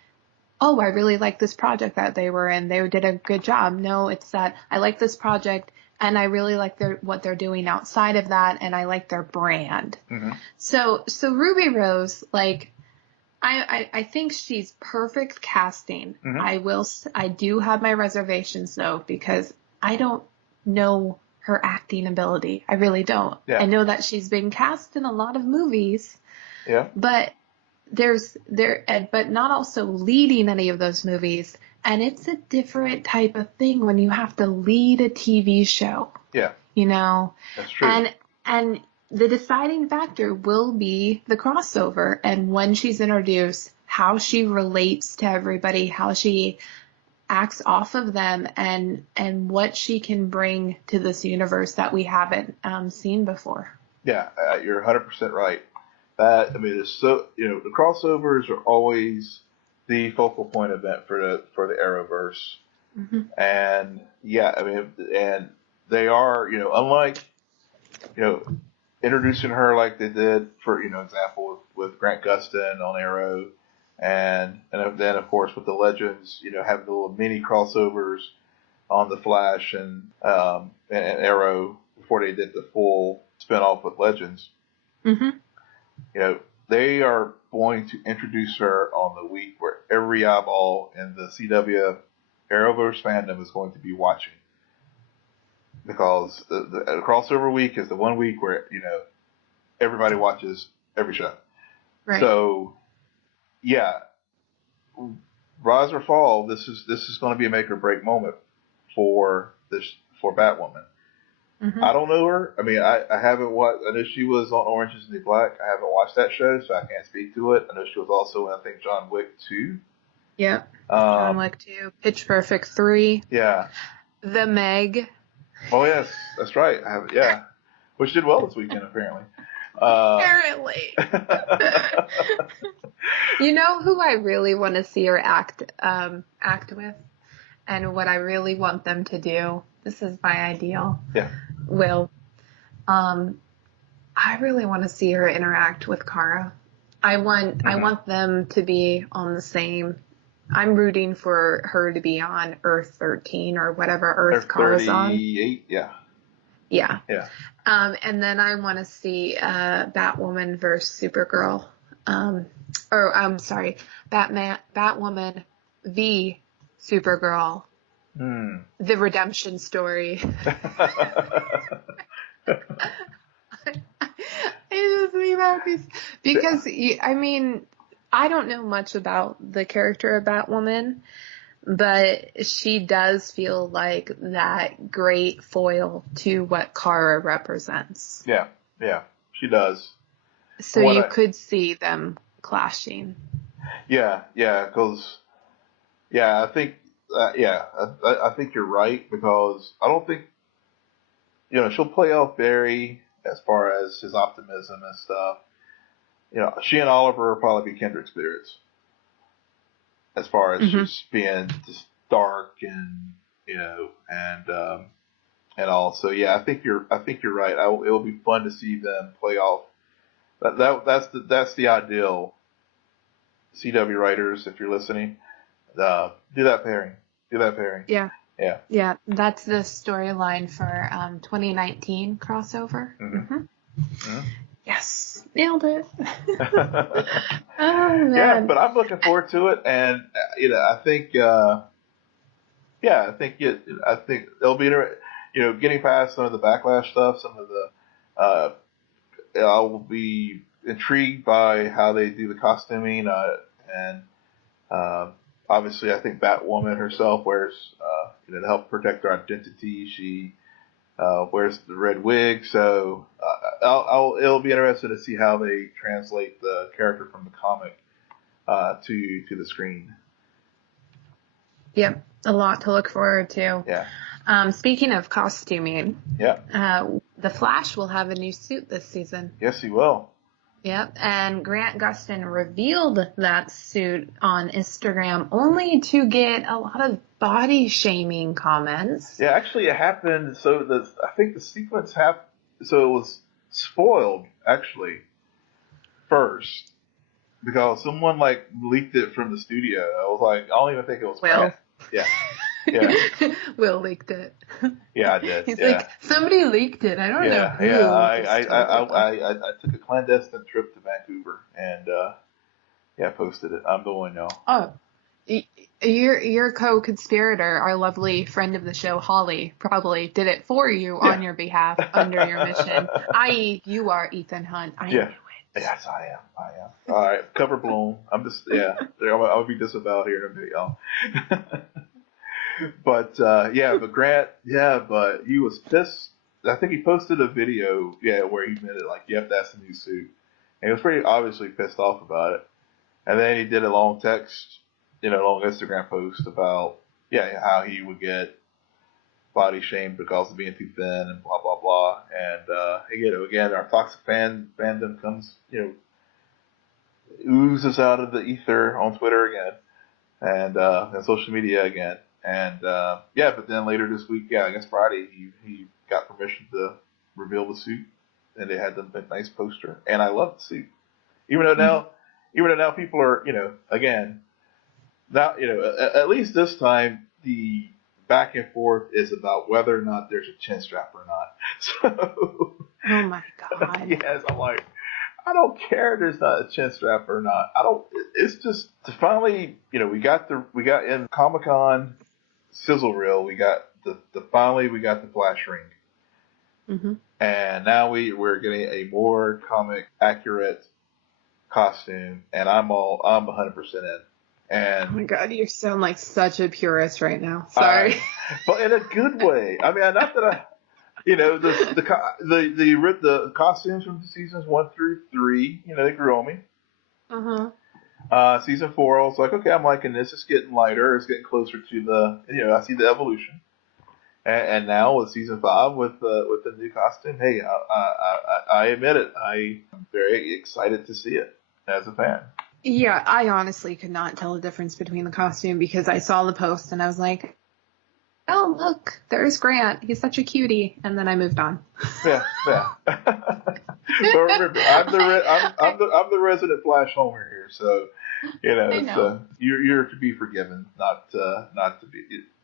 oh, I really like this project that they were in. They did a good job. No, it's that I like this project and I really like what they're doing outside of that, and I like their brand. Mm-hmm. So Ruby Rose, like, I think she's perfect casting. Mm-hmm. I do have my reservations though, because I don't know her acting ability. I really don't. Yeah. I know that she's been cast in a lot of movies. Yeah. But but not also leading any of those movies. And it's a different type of thing when you have to lead a TV show. Yeah. That's true. And the deciding factor will be the crossover, and when she's introduced, how she relates to everybody, how she acts off of them, and what she can bring to this universe that we haven't seen before. Yeah, you're 100% right. It's so, the crossovers are always the focal point event for the Arrowverse. Mm-hmm. And and they are, unlike, introducing her like they did for, example with Grant Gustin on Arrow, And then of course with the Legends, having the little mini crossovers on the Flash and Arrow before they did the full spinoff with Legends. Mm-hmm. They are going to introduce her on the week where every eyeball in the CW Arrowverse fandom is going to be watching, because the crossover week is the one week where everybody watches every show. Right. So yeah, rise or fall. This is going to be a make or break moment for Batwoman. Mm-hmm. I don't know her. I mean, I haven't watched. I know she was on Orange is the New Black. I haven't watched that show, so I can't speak to it. I know she was also in, I think, John Wick 2. Yep. John Wick 2, Pitch Perfect 3. Yeah. The Meg. Oh yes, that's right. Yeah, which did well this weekend apparently. Apparently. You know who I really want to see her act with, and what I really want them to do. This is my ideal. Yeah. Will. I really want to see her interact with Kara. I want them to be on the same. I'm rooting for her to be on Earth 13 or whatever Earth Kara's on. 38, yeah. Yeah. Yeah. And then I want to see Batwoman versus Supergirl. I'm sorry, Batwoman v Supergirl. The redemption story. It just made me happy because I mean, I don't know much about the character of Batwoman, but she does feel like that great foil to what Kara represents. Yeah, she does. So could see them clashing. Yeah, because I think I think you're right, because I don't think she'll play off Barry as far as his optimism and stuff. She and Oliver will probably be kindred spirits as far as just being just dark and and all. So yeah, I think you're right. It will be fun to see them play off. That's the ideal. CW writers, if you're listening, do that pairing. Yeah. Yeah. Yeah, that's the storyline for 2019 crossover. Yes, nailed it. Oh man. Yeah, but I'm looking forward to it, and I think I think it'll be getting past some of the backlash stuff, some of the I will be intrigued by how they do the costuming, and obviously I think Batwoman herself wears to help protect her identity. She wears the red wig, so it'll be interesting to see how they translate the character from the comic to the screen. Yep, a lot to look forward to. Yeah. Speaking of costuming, the Flash will have a new suit this season. Yes, he will. Yep, and Grant Gustin revealed that suit on Instagram only to get a lot of body shaming comments. Yeah, actually it happened, so I think the sequence happened, so it was spoiled, actually, first, because someone, leaked it from the studio. I was like, I don't even think it was Grant. Yeah. Yeah. Will leaked it. Yeah, I did. He's like, somebody leaked it. I don't know who. Yeah, I took a clandestine trip to Vancouver and posted it. I'm the one now. Oh, your co-conspirator, our lovely friend of the show, Holly, probably did it for you on your behalf under your mission. I.e., you are Ethan Hunt. I knew it. Yes, I am. All right, cover blown. I'm just I'll be disavowed here in a bit, y'all. But but he was pissed. I think he posted a video, where he admitted, yep, that's the new suit. And he was pretty obviously pissed off about it. And then he did a long text, long Instagram post about, how he would get body shamed because of being too thin and blah, blah, blah. And, again, our toxic fandom comes, oozes out of the ether on Twitter again and social media again. And but then later this week, I guess Friday, he got permission to reveal the suit, and they had the nice poster. And I love the suit, even though now even though now people are, again, now, at least this time, the back and forth is about whether or not there's a chin strap or not. So, Oh my God. yes, I'm like, I don't care if there's not a chin strap or not. It's just to finally, we got in Comic-Con sizzle reel, we got finally we got the Flash ring. Mm-hmm. And now we're getting a more comic accurate costume, and I'm 100% in. And oh my God, you sound like such a purist right now. Sorry. But in a good way. I mean, not that I, the costumes from seasons 1 through 3, they grew on me. Season 4, I was like, okay, I'm liking this. It's getting lighter. It's getting closer to I see the evolution. And now with season 5, with the new costume, hey, I admit it. I'm very excited to see it as a fan. Yeah, I honestly could not tell the difference between the costume because I saw the post and I was like, oh, look, there's Grant. He's such a cutie. And then I moved on. Yeah. But remember, I'm the resident Flash homer here, so you're to be forgiven, not to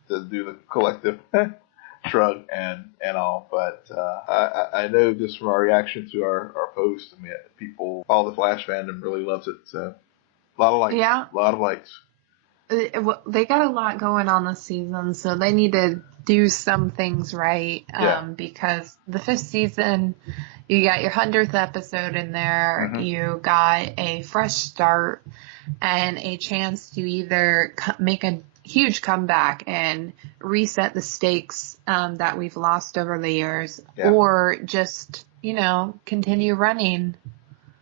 do the collective shrug and all. But I know just from our reaction to our post, I mean, all the Flash fandom really loves it. So a lot of likes. Yeah. A lot of likes. They got a lot going on this season, so they need to do some things right. Because the 5th season, you got your 100th episode in there. Mm-hmm. You got a fresh start and a chance to either make a huge comeback and reset the stakes that we've lost over the years, or just continue running.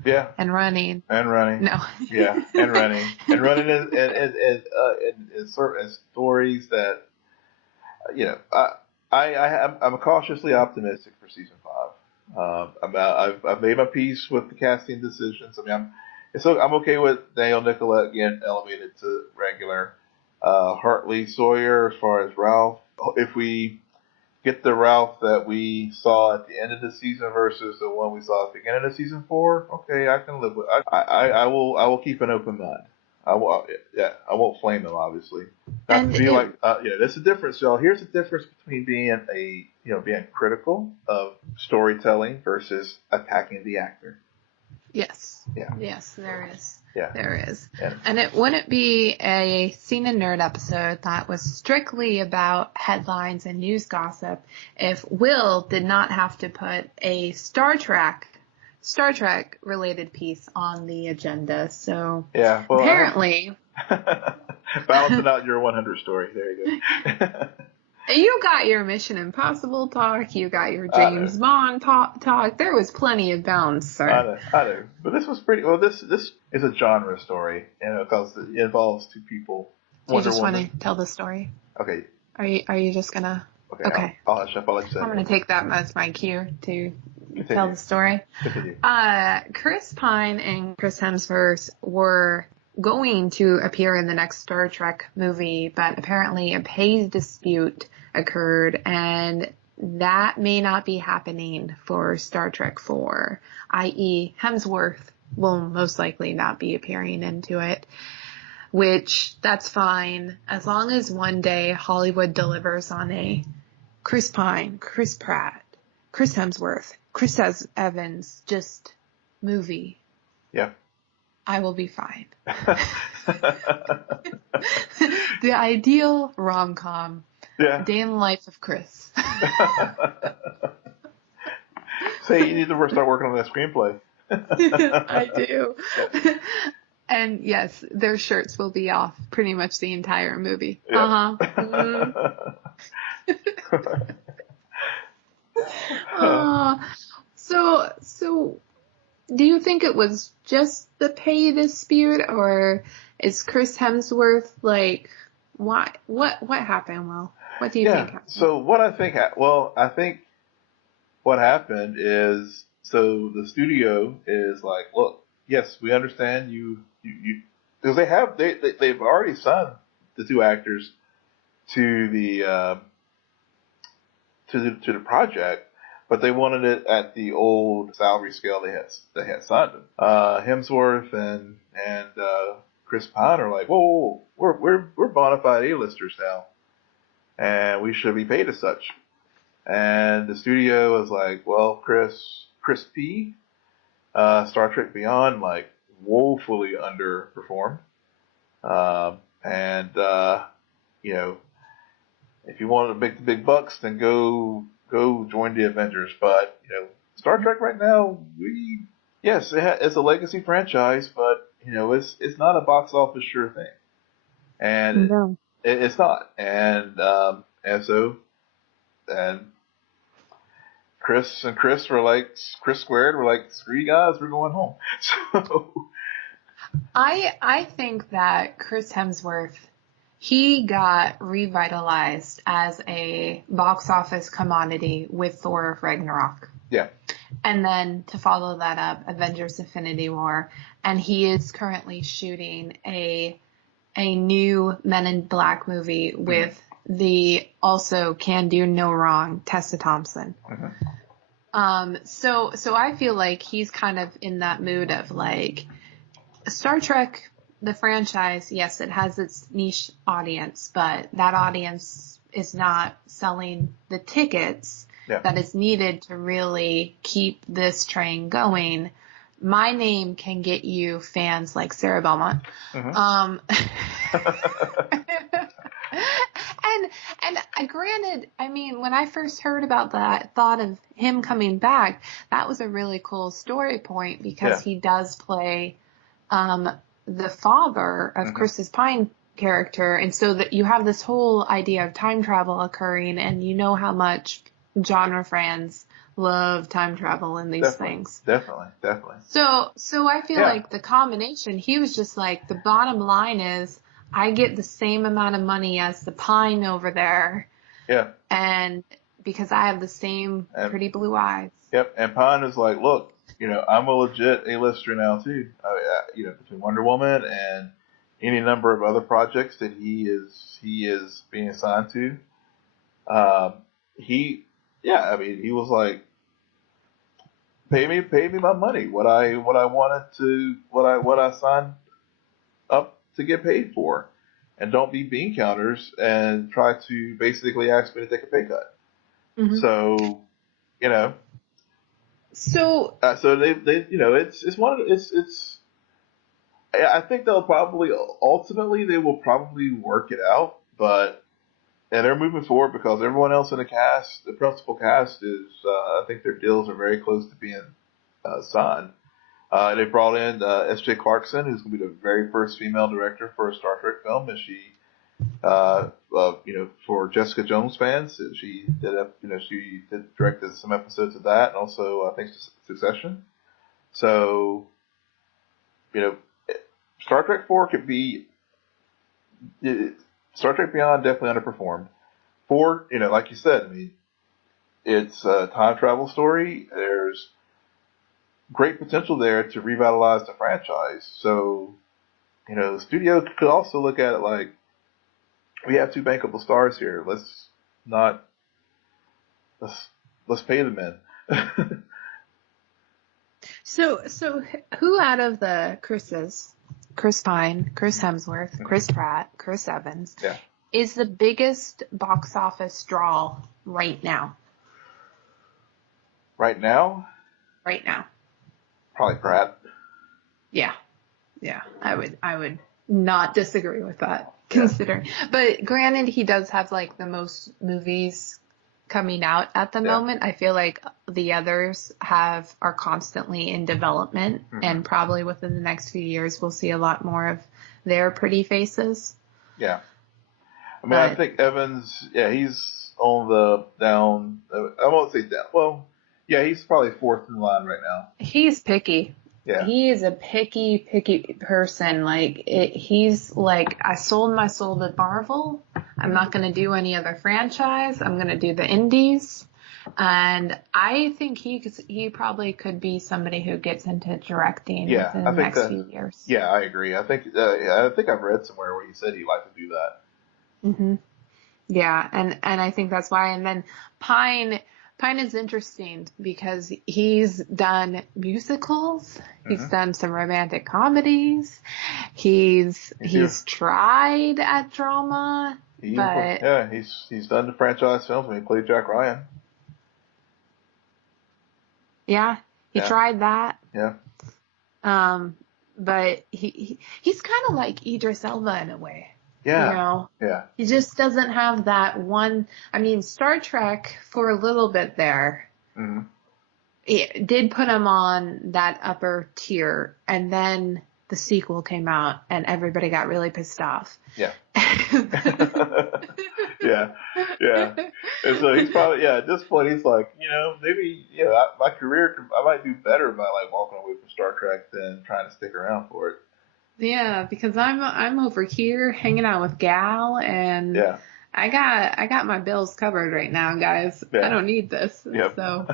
Yeah. And running. No. Yeah. And running. And running in certain stories that, I'm cautiously optimistic for season 5. I've made my peace with the casting decisions. I mean, I'm okay with Daniel Nicolette getting elevated to regular. Hartley Sawyer as far as Ralph. If we get the Ralph that we saw at the end of the season versus the one we saw at the beginning of season 4, okay, I can live with. I will keep an open mind. I won't flame them, obviously. Not to be there's a difference, y'all. Here's the difference between being being critical of storytelling versus attacking the actor. Yes. Yeah. Yes, there is. Yeah. There is. Yeah. And it wouldn't be a Scene and Nerd episode that was strictly about headlines and news gossip if Will did not have to put a Star Trek related piece on the agenda. So apparently balancing out your 100 story. There you go. You got your Mission Impossible talk. You got your James Bond talk. There was plenty of balance, sir. I know. But this was pretty. Well, this is a genre story, because it involves two people. Do you just want to tell the story? Okay. Are you just gonna? Okay. I'll let you say. I'm gonna take that as my cue to tell the story. Continue. Chris Pine and Chris Hemsworth were going to appear in the next Star Trek movie, but apparently a pay dispute occurred, and that may not be happening for Star Trek 4, i.e. Hemsworth will most likely not be appearing into it, which that's fine as long as one day Hollywood delivers on a Chris Pine, Chris Pratt, Chris Hemsworth, Chris Evans just movie. Yeah. I will be fine. The ideal rom-com. Yeah. Day in the life of Chris. Say you need to start working on that screenplay. I do. And yes, their shirts will be off pretty much the entire movie. Yeah. So do you think it was just the pay dispute, or is Chris Hemsworth like, why? What happened, Will? What do you think happened? So what I think, I think what happened is, so the studio is like, look, yes, we understand you, because they've already signed the two actors to the project, but they wanted it at the old salary scale they had signed them. Hemsworth and Chris Pine are like, whoa, we're bona fide A-listers now, and we should be paid as such. And the studio was like, well, Chris P, Star Trek Beyond, like, woefully underperformed. You know, if you want to make the big bucks, then go join the Avengers. But, you know, Star Trek right now, it's a legacy franchise, but, you know, it's not a box office sure thing. And No. it's not. And Chris were like, Chris squared were like, screw you guys, we're going home. So I think that Chris Hemsworth, he got revitalized as a box office commodity with Thor Ragnarok. yeah. And then to follow that up, Avengers Infinity War. And he is currently shooting a new Men in Black movie with the also can do no wrong Tessa Thompson. So I feel like he's kind of in that mood of like Star Trek, the franchise, yes, it has its niche audience, but that audience is not selling the tickets that is needed to really keep this train going. My name can get you fans like Sarah Belmont. And granted, I mean, when I first heard about that thought of him coming back, that was a really cool story point because he does play the father of Chris's Pine character. And so that you have this whole idea of time travel occurring, and you know how much genre fans love time travel in these things. Definitely. So I feel like the combination, he was just like, the bottom line is I get the same amount of money as the Pine over there. Yeah. And because I have the same pretty blue eyes. Yep. And Pine is like, look, you know, I'm a legit A-lister now too. You know, between Wonder Woman and any number of other projects that he is being assigned to. He was like, pay me my money. What I signed up to get paid for, and don't be bean counters and try to basically ask me to take a pay cut. So, you know. So they you know, it's one of it's. I think they will probably work it out, and they're moving forward because everyone else in the cast, the principal cast, is I think their deals are very close to being signed. They brought in S.J. Clarkson, who's going to be the very first female director for a Star Trek film, and she, you know, for Jessica Jones fans, she directed some episodes of that, and also I think Succession. So, you know, Star Trek 4 could be. Star Trek Beyond definitely underperformed. 4, you know, like you said, I mean, it's a time travel story. There's great potential there to revitalize the franchise. So, you know, the studio could also look at it like, we have 2 bankable stars here. Let's pay the men. So who out of the Chris's, Chris Pine, Chris Hemsworth, Chris Pratt, Chris Evans, is the biggest box office draw right now? Right now? Right now. Probably Pratt. Yeah. I would not disagree with that, considering. But granted, he does have like the most movies coming out at the moment. I feel like the others are constantly in development, and probably within the next few years we'll see a lot more of their pretty faces. Yeah. I mean, I think Evans, he's on the down. I won't say down. Well, yeah, he's probably 4th in line right now. He's picky. Yeah. He is a picky person. Like, he's like, I sold my soul to Marvel. I'm not going to do any other franchise. I'm going to do the indies. And I think he probably could be somebody who gets into directing within the next few years. Yeah, I agree. I think I've read somewhere where he said he'd like to do that. Yeah, and I think that's why. And then Pine, Pine is interesting because he's done musicals, he's done some romantic comedies, he's tried at drama, but he's done the franchise films when he played Jack Ryan. Yeah, he tried that. Yeah. But he's kind of like Idris Elba in a way. Yeah. You know? Yeah. He just doesn't have that one. I mean, Star Trek for a little bit there. Mm-hmm. It did put him on that upper tier, and then the sequel came out, and everybody got really pissed off. Yeah. Yeah. And so he's probably, at this point, he's like, maybe, my career, I might do better by like walking away from Star Trek than trying to stick around for it. Yeah, because I'm over here hanging out with Gal, and I got my bills covered right now, guys. I don't need this. Yep. So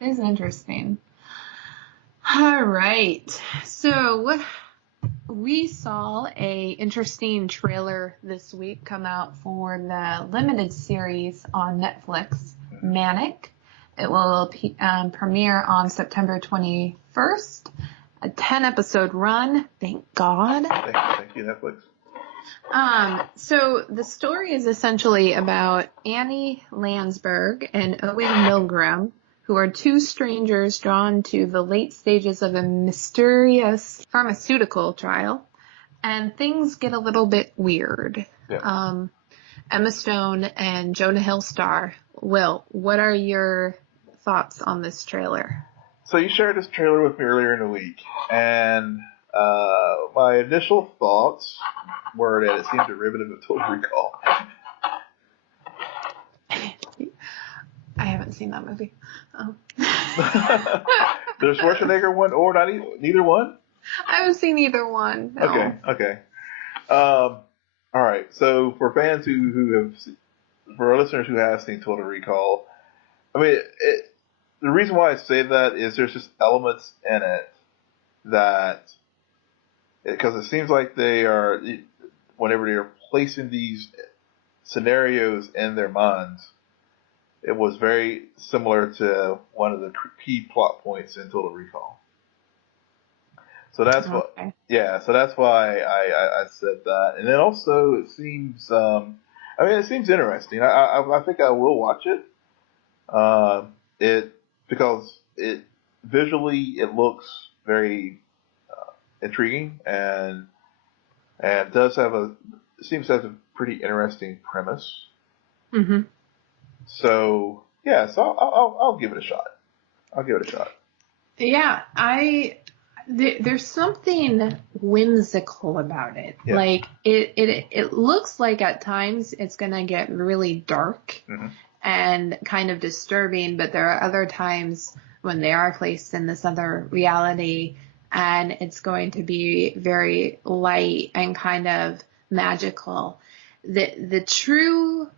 it's interesting. All right. So we saw a interesting trailer this week come out for the limited series on Netflix, Maniac. It will premiere on September 21st. A 10-episode run. Thank God. Thank you, Netflix. So the story is essentially about Annie Landsberg and Owen Milgram, who are two strangers drawn to the late stages of a mysterious pharmaceutical trial, and things get a little bit weird. Yeah. Emma Stone and Jonah Hill star. Will, what are your thoughts on this trailer? So you shared this trailer with me earlier in the week, and my initial thoughts were that it seemed derivative of Total Recall. I haven't seen that movie. Oh. There's Schwarzenegger one or neither one? I haven't seen either one. No. Okay. All right. So for fans for our listeners who have seen Total Recall, I mean, the reason why I say that is there's just elements in it that, because it seems like they are, whenever they're placing these scenarios in their minds, it was very similar to one of the key plot points in Total Recall. So that's so that's why I said that. And then also it seems, it seems interesting. I think I will watch it. Because visually it looks very intriguing and seems to have a pretty interesting premise. Mm-hmm. So I'll give it a shot. Yeah, there's something whimsical about it. Yeah. Like it looks like at times it's gonna get really dark. Mm-hmm. And kind of disturbing, but there are other times when they are placed in this other reality and it's going to be very light and kind of magical. The true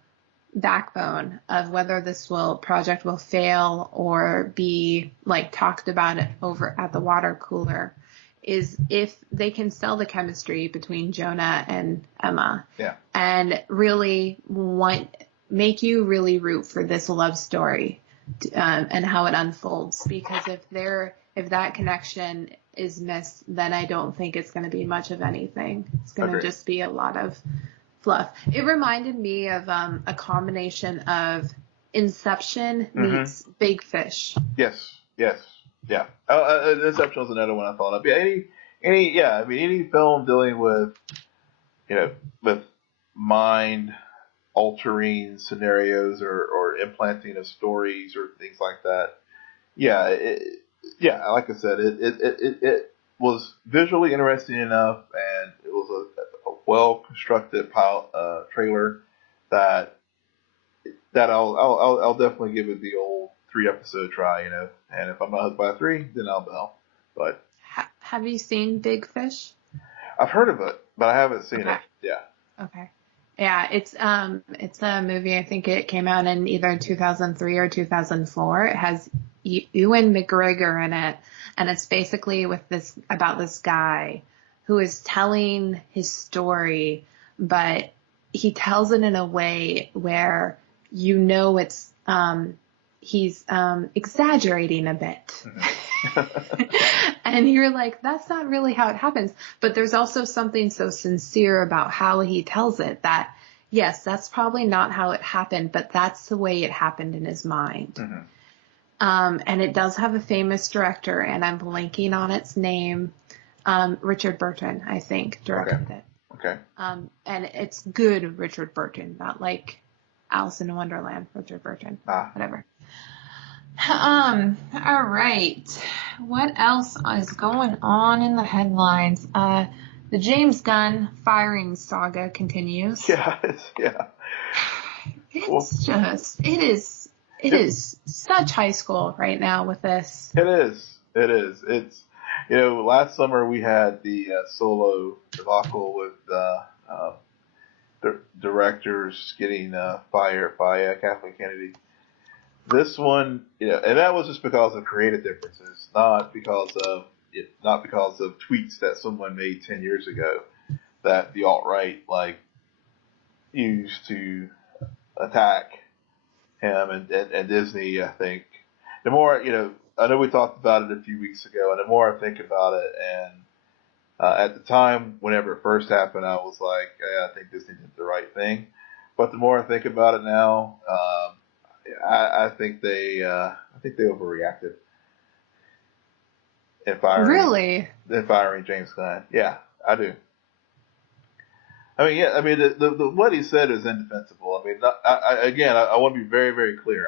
backbone of whether this project will fail or be like talked about over at the water cooler is if they can sell the chemistry between Jonah and Emma. Yeah. And really make you really root for this love story and how it unfolds. Because if that connection is missed, then I don't think it's going to be much of anything. It's going to just be a lot of fluff. It reminded me of a combination of Inception meets Big Fish. Yes. Yeah. Inception was another one I thought of. Yeah. Any film dealing with, with mind altering scenarios or implanting of stories or things like that. Like I said, it was visually interesting enough, and it was a well constructed trailer that I'll definitely give it the old 3-episode try, and if I'm not hooked by 3, then I'll bail. But have you seen Big Fish? I've heard of it, but I haven't seen it. Yeah. Okay. Yeah, it's a movie. I think it came out in either 2003 or 2004. It has Ewan McGregor in it, and it's basically about this guy who is telling his story, but he tells it in a way where it's he's exaggerating a bit. And you're like, that's not really how it happens. But there's also something so sincere about how he tells it that, yes, that's probably not how it happened, but that's the way it happened in his mind. And it does have a famous director, and I'm blanking on its name. Richard Burton, I think, directed it. Okay. And it's good Richard Burton, not like Alice in Wonderland, Richard Burton. Whatever. All right. What else is going on in the headlines? The James Gunn firing saga continues. Yeah. It is such high school right now with this. It is. It's, last summer we had the Solo debacle with directors getting fired by Kathleen Kennedy. This one, and that was just because of creative differences, not because of tweets that someone made 10 years ago that the alt-right used to attack him and Disney. I think the more, I know we talked about it a few weeks ago, and the more I think about it, and at the time, whenever it first happened, I was like, I think Disney did the right thing. But the more I think about it now, I think they overreacted in firing James Gunn. Yeah, I do. The what he said is indefensible. I want to be very, very clear.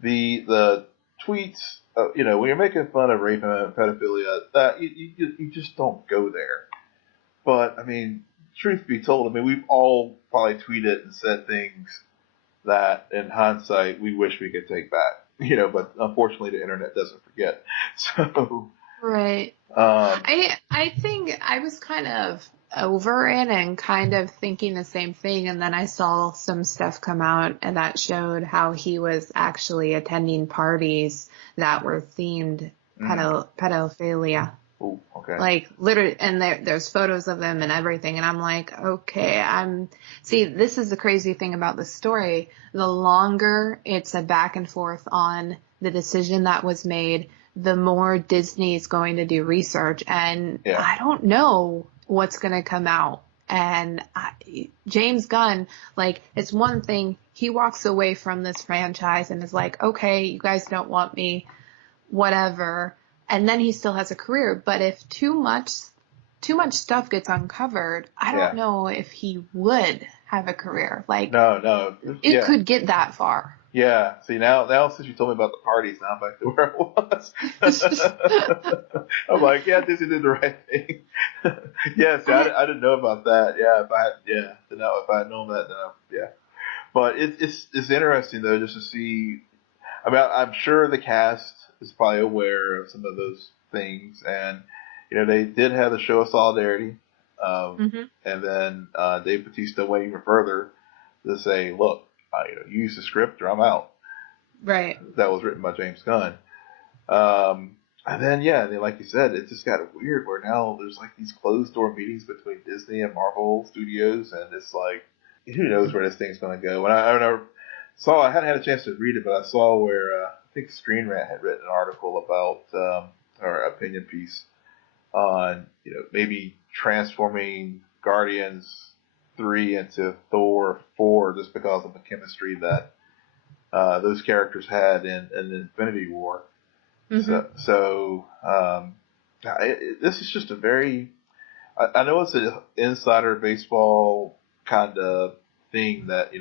The tweets, when you're making fun of rape and pedophilia, that you just don't go there. But truth be told, we've all probably tweeted and said things that, in hindsight, we wish we could take back. But unfortunately, the internet doesn't forget. So. Right. I think I was kind of over it and kind of thinking the same thing, and then I saw some stuff come out and that showed how he was actually attending parties that were themed pedophilia. Ooh, okay. Like literally, and there's photos of them and everything, and I'm like, okay, this is the crazy thing about the story. The longer it's a back and forth on the decision that was made, the more Disney's going to do research, and I don't know what's going to come out. And James Gunn, it's one thing, he walks away from this franchise and is like, okay, you guys don't want me, whatever. And then he still has a career. But if too much stuff gets uncovered, I don't know if he would have a career. No. It could get that far. Yeah. See, now since you told me about the parties, now I'm back to where I was. I'm like, yeah, Disney did the right thing. Yeah, see, I didn't know about that. Yeah, if I had known that, then But it's interesting though, just to see. I'm sure the cast is probably aware of some of those things, and they did have the show of solidarity, and then Dave Bautista went even further to say, look, use the script or I'm out. Right. That was written by James Gunn. And then, like you said, it just got weird where now there's these closed door meetings between Disney and Marvel Studios, and it's like, who knows where this thing's going to go. And I hadn't had a chance to read it, but I saw where I think Screen Rant had written an article about, or opinion piece on, maybe transforming Guardians 3 into Thor 4 just because of the chemistry that those characters had in Infinity War. So this is just a very, I know it's an insider baseball kind of thing that,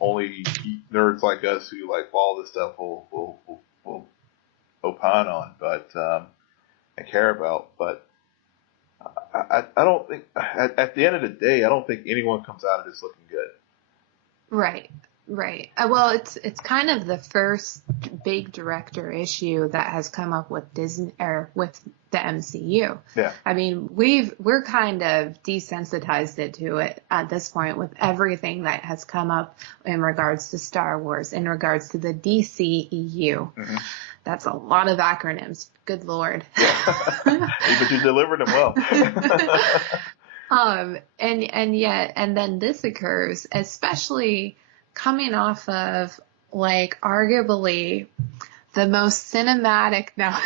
only nerds like us who follow this stuff will opine on, but and care about. But I don't think at the end of the day, I don't think anyone comes out of this looking good. Right. Well, it's kind of the first big director issue that has come up with Disney or with the MCU. Yeah. We're kind of desensitized to it at this point with everything that has come up in regards to Star Wars, in regards to the DCEU. That's a lot of acronyms. Good Lord. Yeah. But you delivered them well. And then this occurs, especially coming off of like arguably the most cinematic now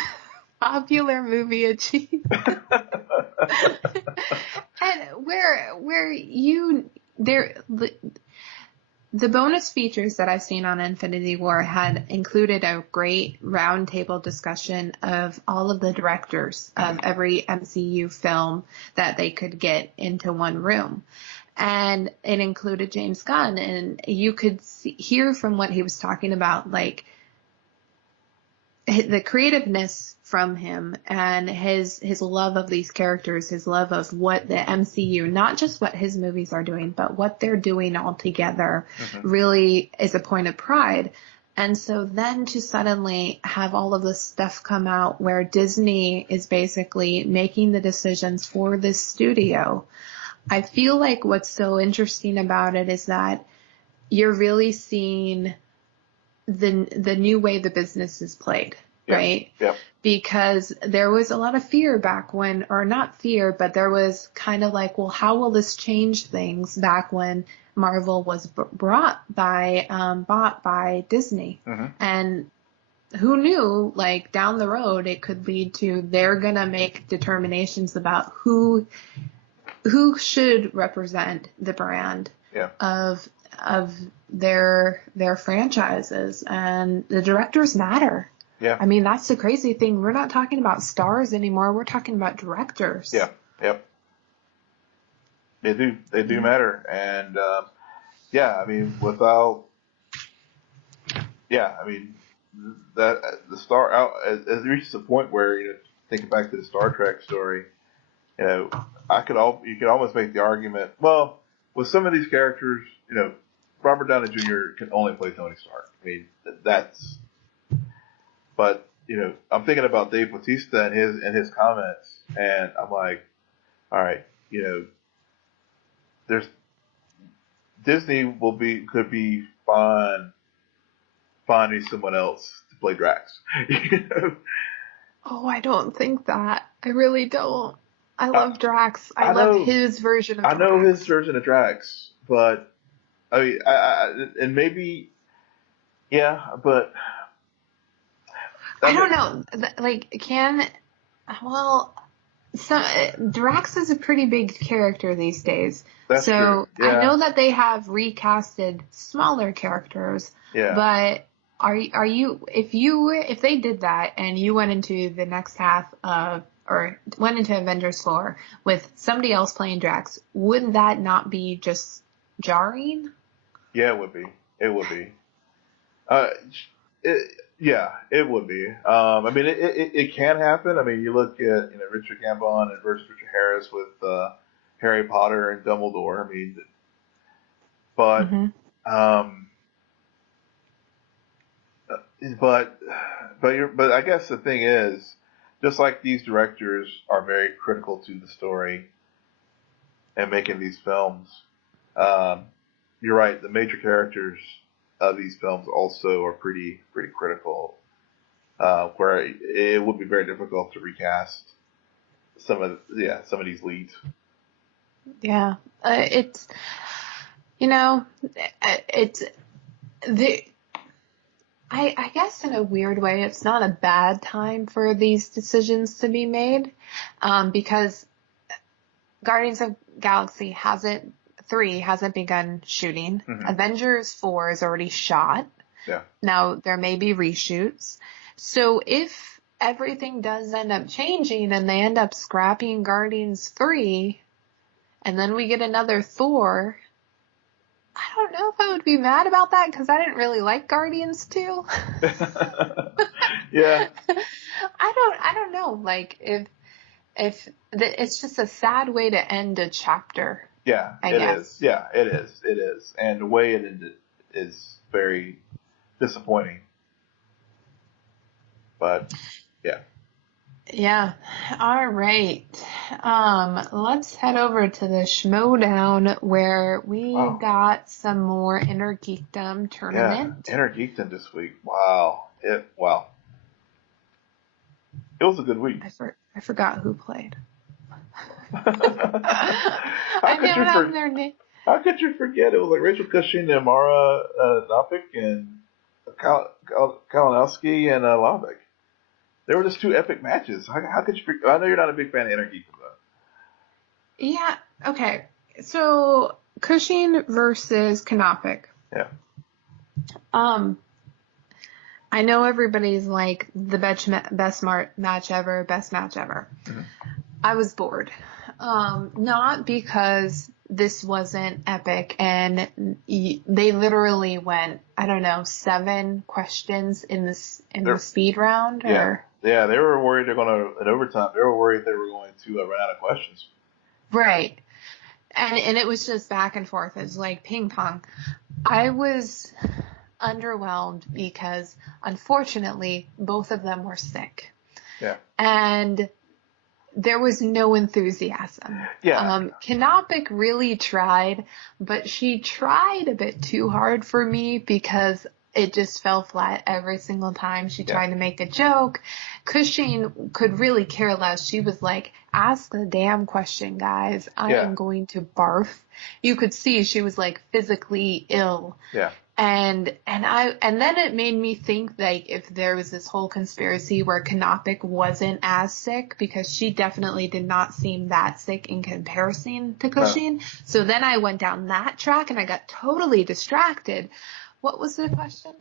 popular movie achieved. And where you there the bonus features that I've seen on Infinity War had included a great roundtable discussion of all of the directors of every MCU film that they could get into one room. And it included James Gunn, and you could hear from what he was talking about, like the creativeness from him and his love of these characters, his love of what the MCU, not just what his movies are doing, but what they're doing all together, really is a point of pride. And so then to suddenly have all of this stuff come out where Disney is basically making the decisions for this studio, I feel like what's so interesting about it is that you're really seeing the new way the business is played, right? Yep. Because there was a lot of fear back when, or not fear, but there was kind of like, well, how will this change things back when Marvel was bought by Disney? And who knew, like, down the road it could lead to they're going to make determinations about who should represent the brand of their franchises, and the directors matter. Yeah. I mean, that's the crazy thing. We're not talking about stars anymore. We're talking about directors. Yeah. Yep. They do matter. And, I mean, that the star out as it reaches a point where, thinking back to the Star Trek story, you could almost make the argument, well, with some of these characters, Robert Downey Jr. can only play Tony Stark. I mean, but I'm thinking about Dave Bautista and his comments, and I'm like, all right, Disney could be finding someone else to play Drax. Oh, I don't think that. I really don't. I love Drax. I love his version of Drax. I know his version of Drax, but I mean, and maybe, but I don't know. Like, Drax is a pretty big character these days. That's true. Yeah. I know that they have recasted smaller characters, but if they did that and you went into the next half or went into Avengers 4 with somebody else playing Drax, would that not be just jarring? Yeah, it would be. It would be. It would be. I mean, it can happen. I mean, you look at Richard Gambon versus Richard Harris with Harry Potter and Dumbledore. I mean, but but I guess the thing is, just like these directors are very critical to the story and making these films, you're right. The major characters of these films also are pretty critical, where it would be very difficult to recast some of these leads. Yeah, it's I guess in a weird way, it's not a bad time for these decisions to be made, because Guardians of Galaxy hasn't begun shooting. Avengers 4 is already shot. Yeah. Now there may be reshoots. So if everything does end up changing and they end up scrapping Guardians 3 and then we get another Thor, I don't know if I would be mad about that because I didn't really like Guardians 2. Yeah. I don't know. Like if it's just a sad way to end a chapter. Yeah, it is. Yeah, it is. It is. And the way it ended is very disappointing. But, yeah. Yeah. All right. Let's head over to the schmoedown where we got some more inter-geekdom tournament. Yeah, inter-geekdom this week. Wow. It was a good week. I forgot who played. How could you forget? It was like Rachel Cushing and Mara Nopik and Kalinowski and Lavik. They were just two epic matches. How could you? I know you're not a big fan of inter-geekdom, though. Yeah. Okay. So Cushing versus Kanopik. Yeah. I know everybody's like the best match ever, best match ever. Mm-hmm. I was bored. Not because this wasn't epic, and they literally went, I don't know, 7 questions in the speed round. Yeah, they were worried in overtime. They were worried they were going to run out of questions. Right. And it was just back and forth. It was like ping pong. I was underwhelmed because, unfortunately, both of them were sick. Yeah. And there was no enthusiasm. Yeah. Kanopik really tried, but she tried a bit too hard for me because it just fell flat every single time she tried to make a joke. Cushing could really care less. She was like, ask the damn question, guys. I am going to barf. You could see she was like physically ill. Yeah. And then it made me think like if there was this whole conspiracy where Kanopik wasn't as sick, because she definitely did not seem that sick in comparison to Cushing. No. So then I went down that track and I got totally distracted. What was the question?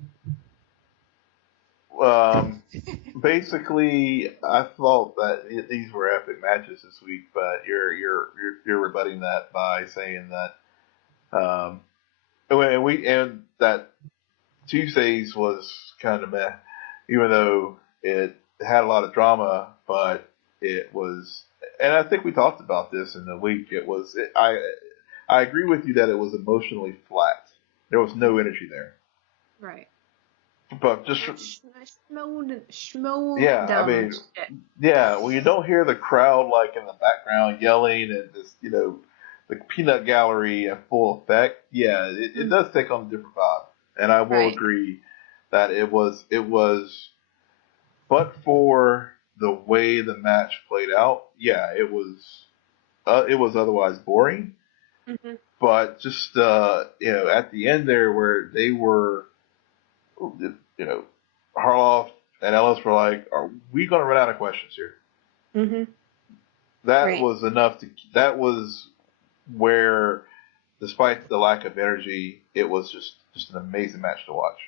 Basically, I thought that these were epic matches this week, but you're rebutting that by saying that and that Tuesdays was kind of meh, even though it had a lot of drama, but it was, and I think we talked about this in the week. I agree with you that it was emotionally flat. There was no energy there. Right. But just schmoedown. Yeah, I mean, well, you don't hear the crowd like in the background yelling and just, the peanut gallery in full effect. Yeah, it does take on a different vibe, and I will agree that it was, but for the way the match played out, it was otherwise boring. Mm-hmm. But just at the end there, where they were, Harloff and Ellis were like, "Are we going to run out of questions here?" Mm-hmm. That was enough that was where, despite the lack of energy, it was just an amazing match to watch.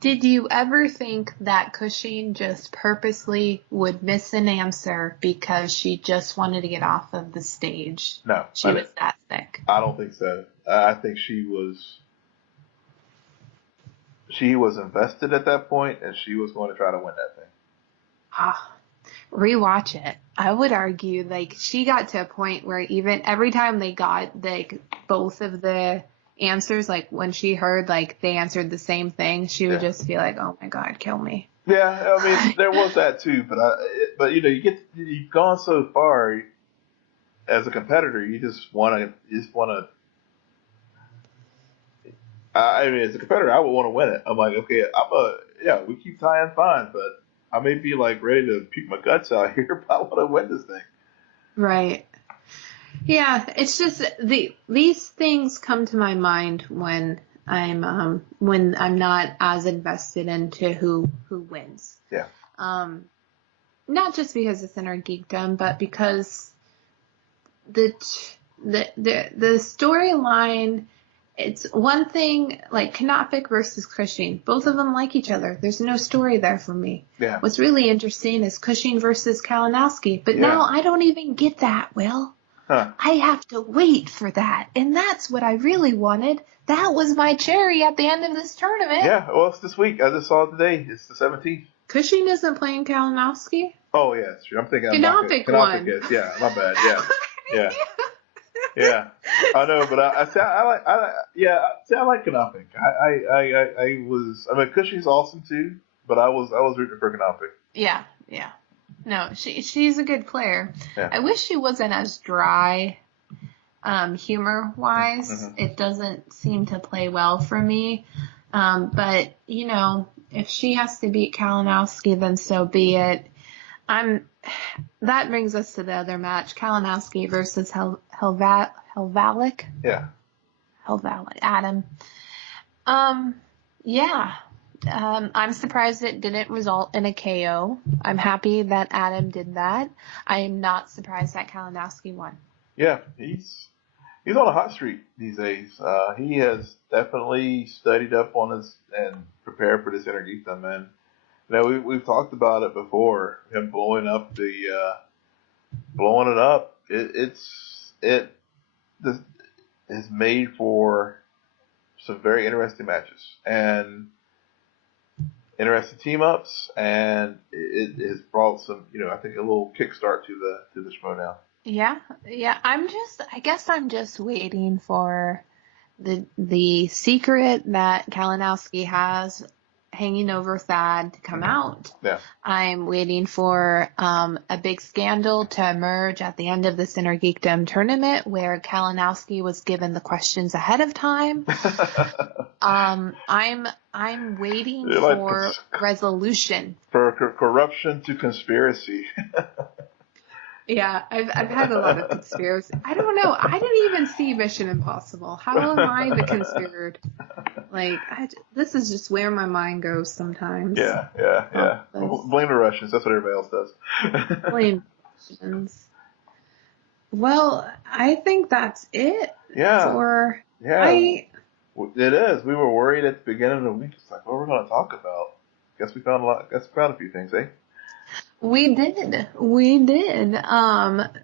Did you ever think that Cushing just purposely would miss an answer because she just wanted to get off of the stage? No. She was that sick. I don't think so. I think she was invested at that point, and she was going to try to win that thing. Rewatch it. I would argue, like, she got to a point where even every time they got, like, both of the answers, like, when she heard, like, they answered the same thing, she would just be like, oh my God, kill me. Yeah, I mean, there was that too, but you've gone so far as a competitor, you just want to, I mean, as a competitor, I would want to win it. I'm like, okay, we keep tying fine, but I may be like ready to puke my guts out here, but I want to win this thing. Right. Yeah, it's just these things come to my mind when I'm not as invested into who wins. Yeah. Not just because it's inter-geekdom, but because the storyline. It's one thing, like Kanopik versus Cushing. Both of them like each other. There's no story there for me. Yeah. What's really interesting is Cushing versus Kalinowski. But now I don't even get that, Will. Huh. I have to wait for that. And that's what I really wanted. That was my cherry at the end of this tournament. Yeah, well, it's this week. I just saw it today. It's the 17th. Cushing isn't playing Kalinowski? Oh, yeah, that's true. I'm thinking Kanopik won. Yeah, my bad. Yeah. Yeah. Yeah, I know, but I like Kanopik. I mean, Cushing's awesome too, but I was rooting for Kanopik. Yeah. No, she's a good player. Yeah. I wish she wasn't as dry, humor wise. Mm-hmm. It doesn't seem to play well for me. But if she has to beat Kalinowski, then so be it. That brings us to the other match, Kalinowski versus Helvalik. Yeah. Helvalik, Adam. Yeah. I'm surprised it didn't result in a KO. I'm happy that Adam did that. I am not surprised that Kalinowski won. Yeah, he's on a hot streak these days. He has definitely studied up on his and prepared for this inter-geekdom, and we've talked about it before. Him blowing it up. It is made for some very interesting matches and interesting team ups, and it has brought some, I think a little kickstart to the schmoedown. Yeah. I guess I'm just waiting for the secret that Kalinowski has hanging over Thad to come out. Yeah. I'm waiting for a big scandal to emerge at the end of this inter-geekdom tournament where Kalinowski was given the questions ahead of time. I'm waiting for resolution. For corruption to conspiracy. Yeah, I've had a lot of conspiracy. I don't know. I didn't even see Mission Impossible. How am I the conspirator? This is just where my mind goes sometimes. Yeah. Blame the Russians. That's what everybody else does. Blame the Russians. Well, I think that's it. Yeah. It is. We were worried at the beginning of the week. It's like, what are we going to talk about? Guess we found a few things, eh? We did.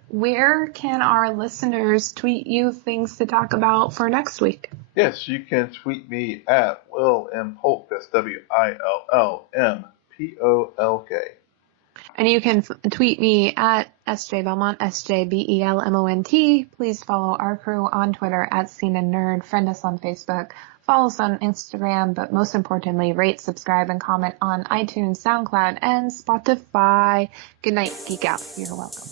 Where can our listeners tweet you things to talk about for next week? Yes, you can tweet me at Will M. Polk. That's WILLMPOLK. And you can tweet me at SJ Belmont, SJBELMONT. Please follow our crew on Twitter at SNN Nerd. Friend us on Facebook. Follow us on Instagram, but most importantly, rate, subscribe, and comment on iTunes, SoundCloud, and Spotify. Good night, Geek Out. You're welcome.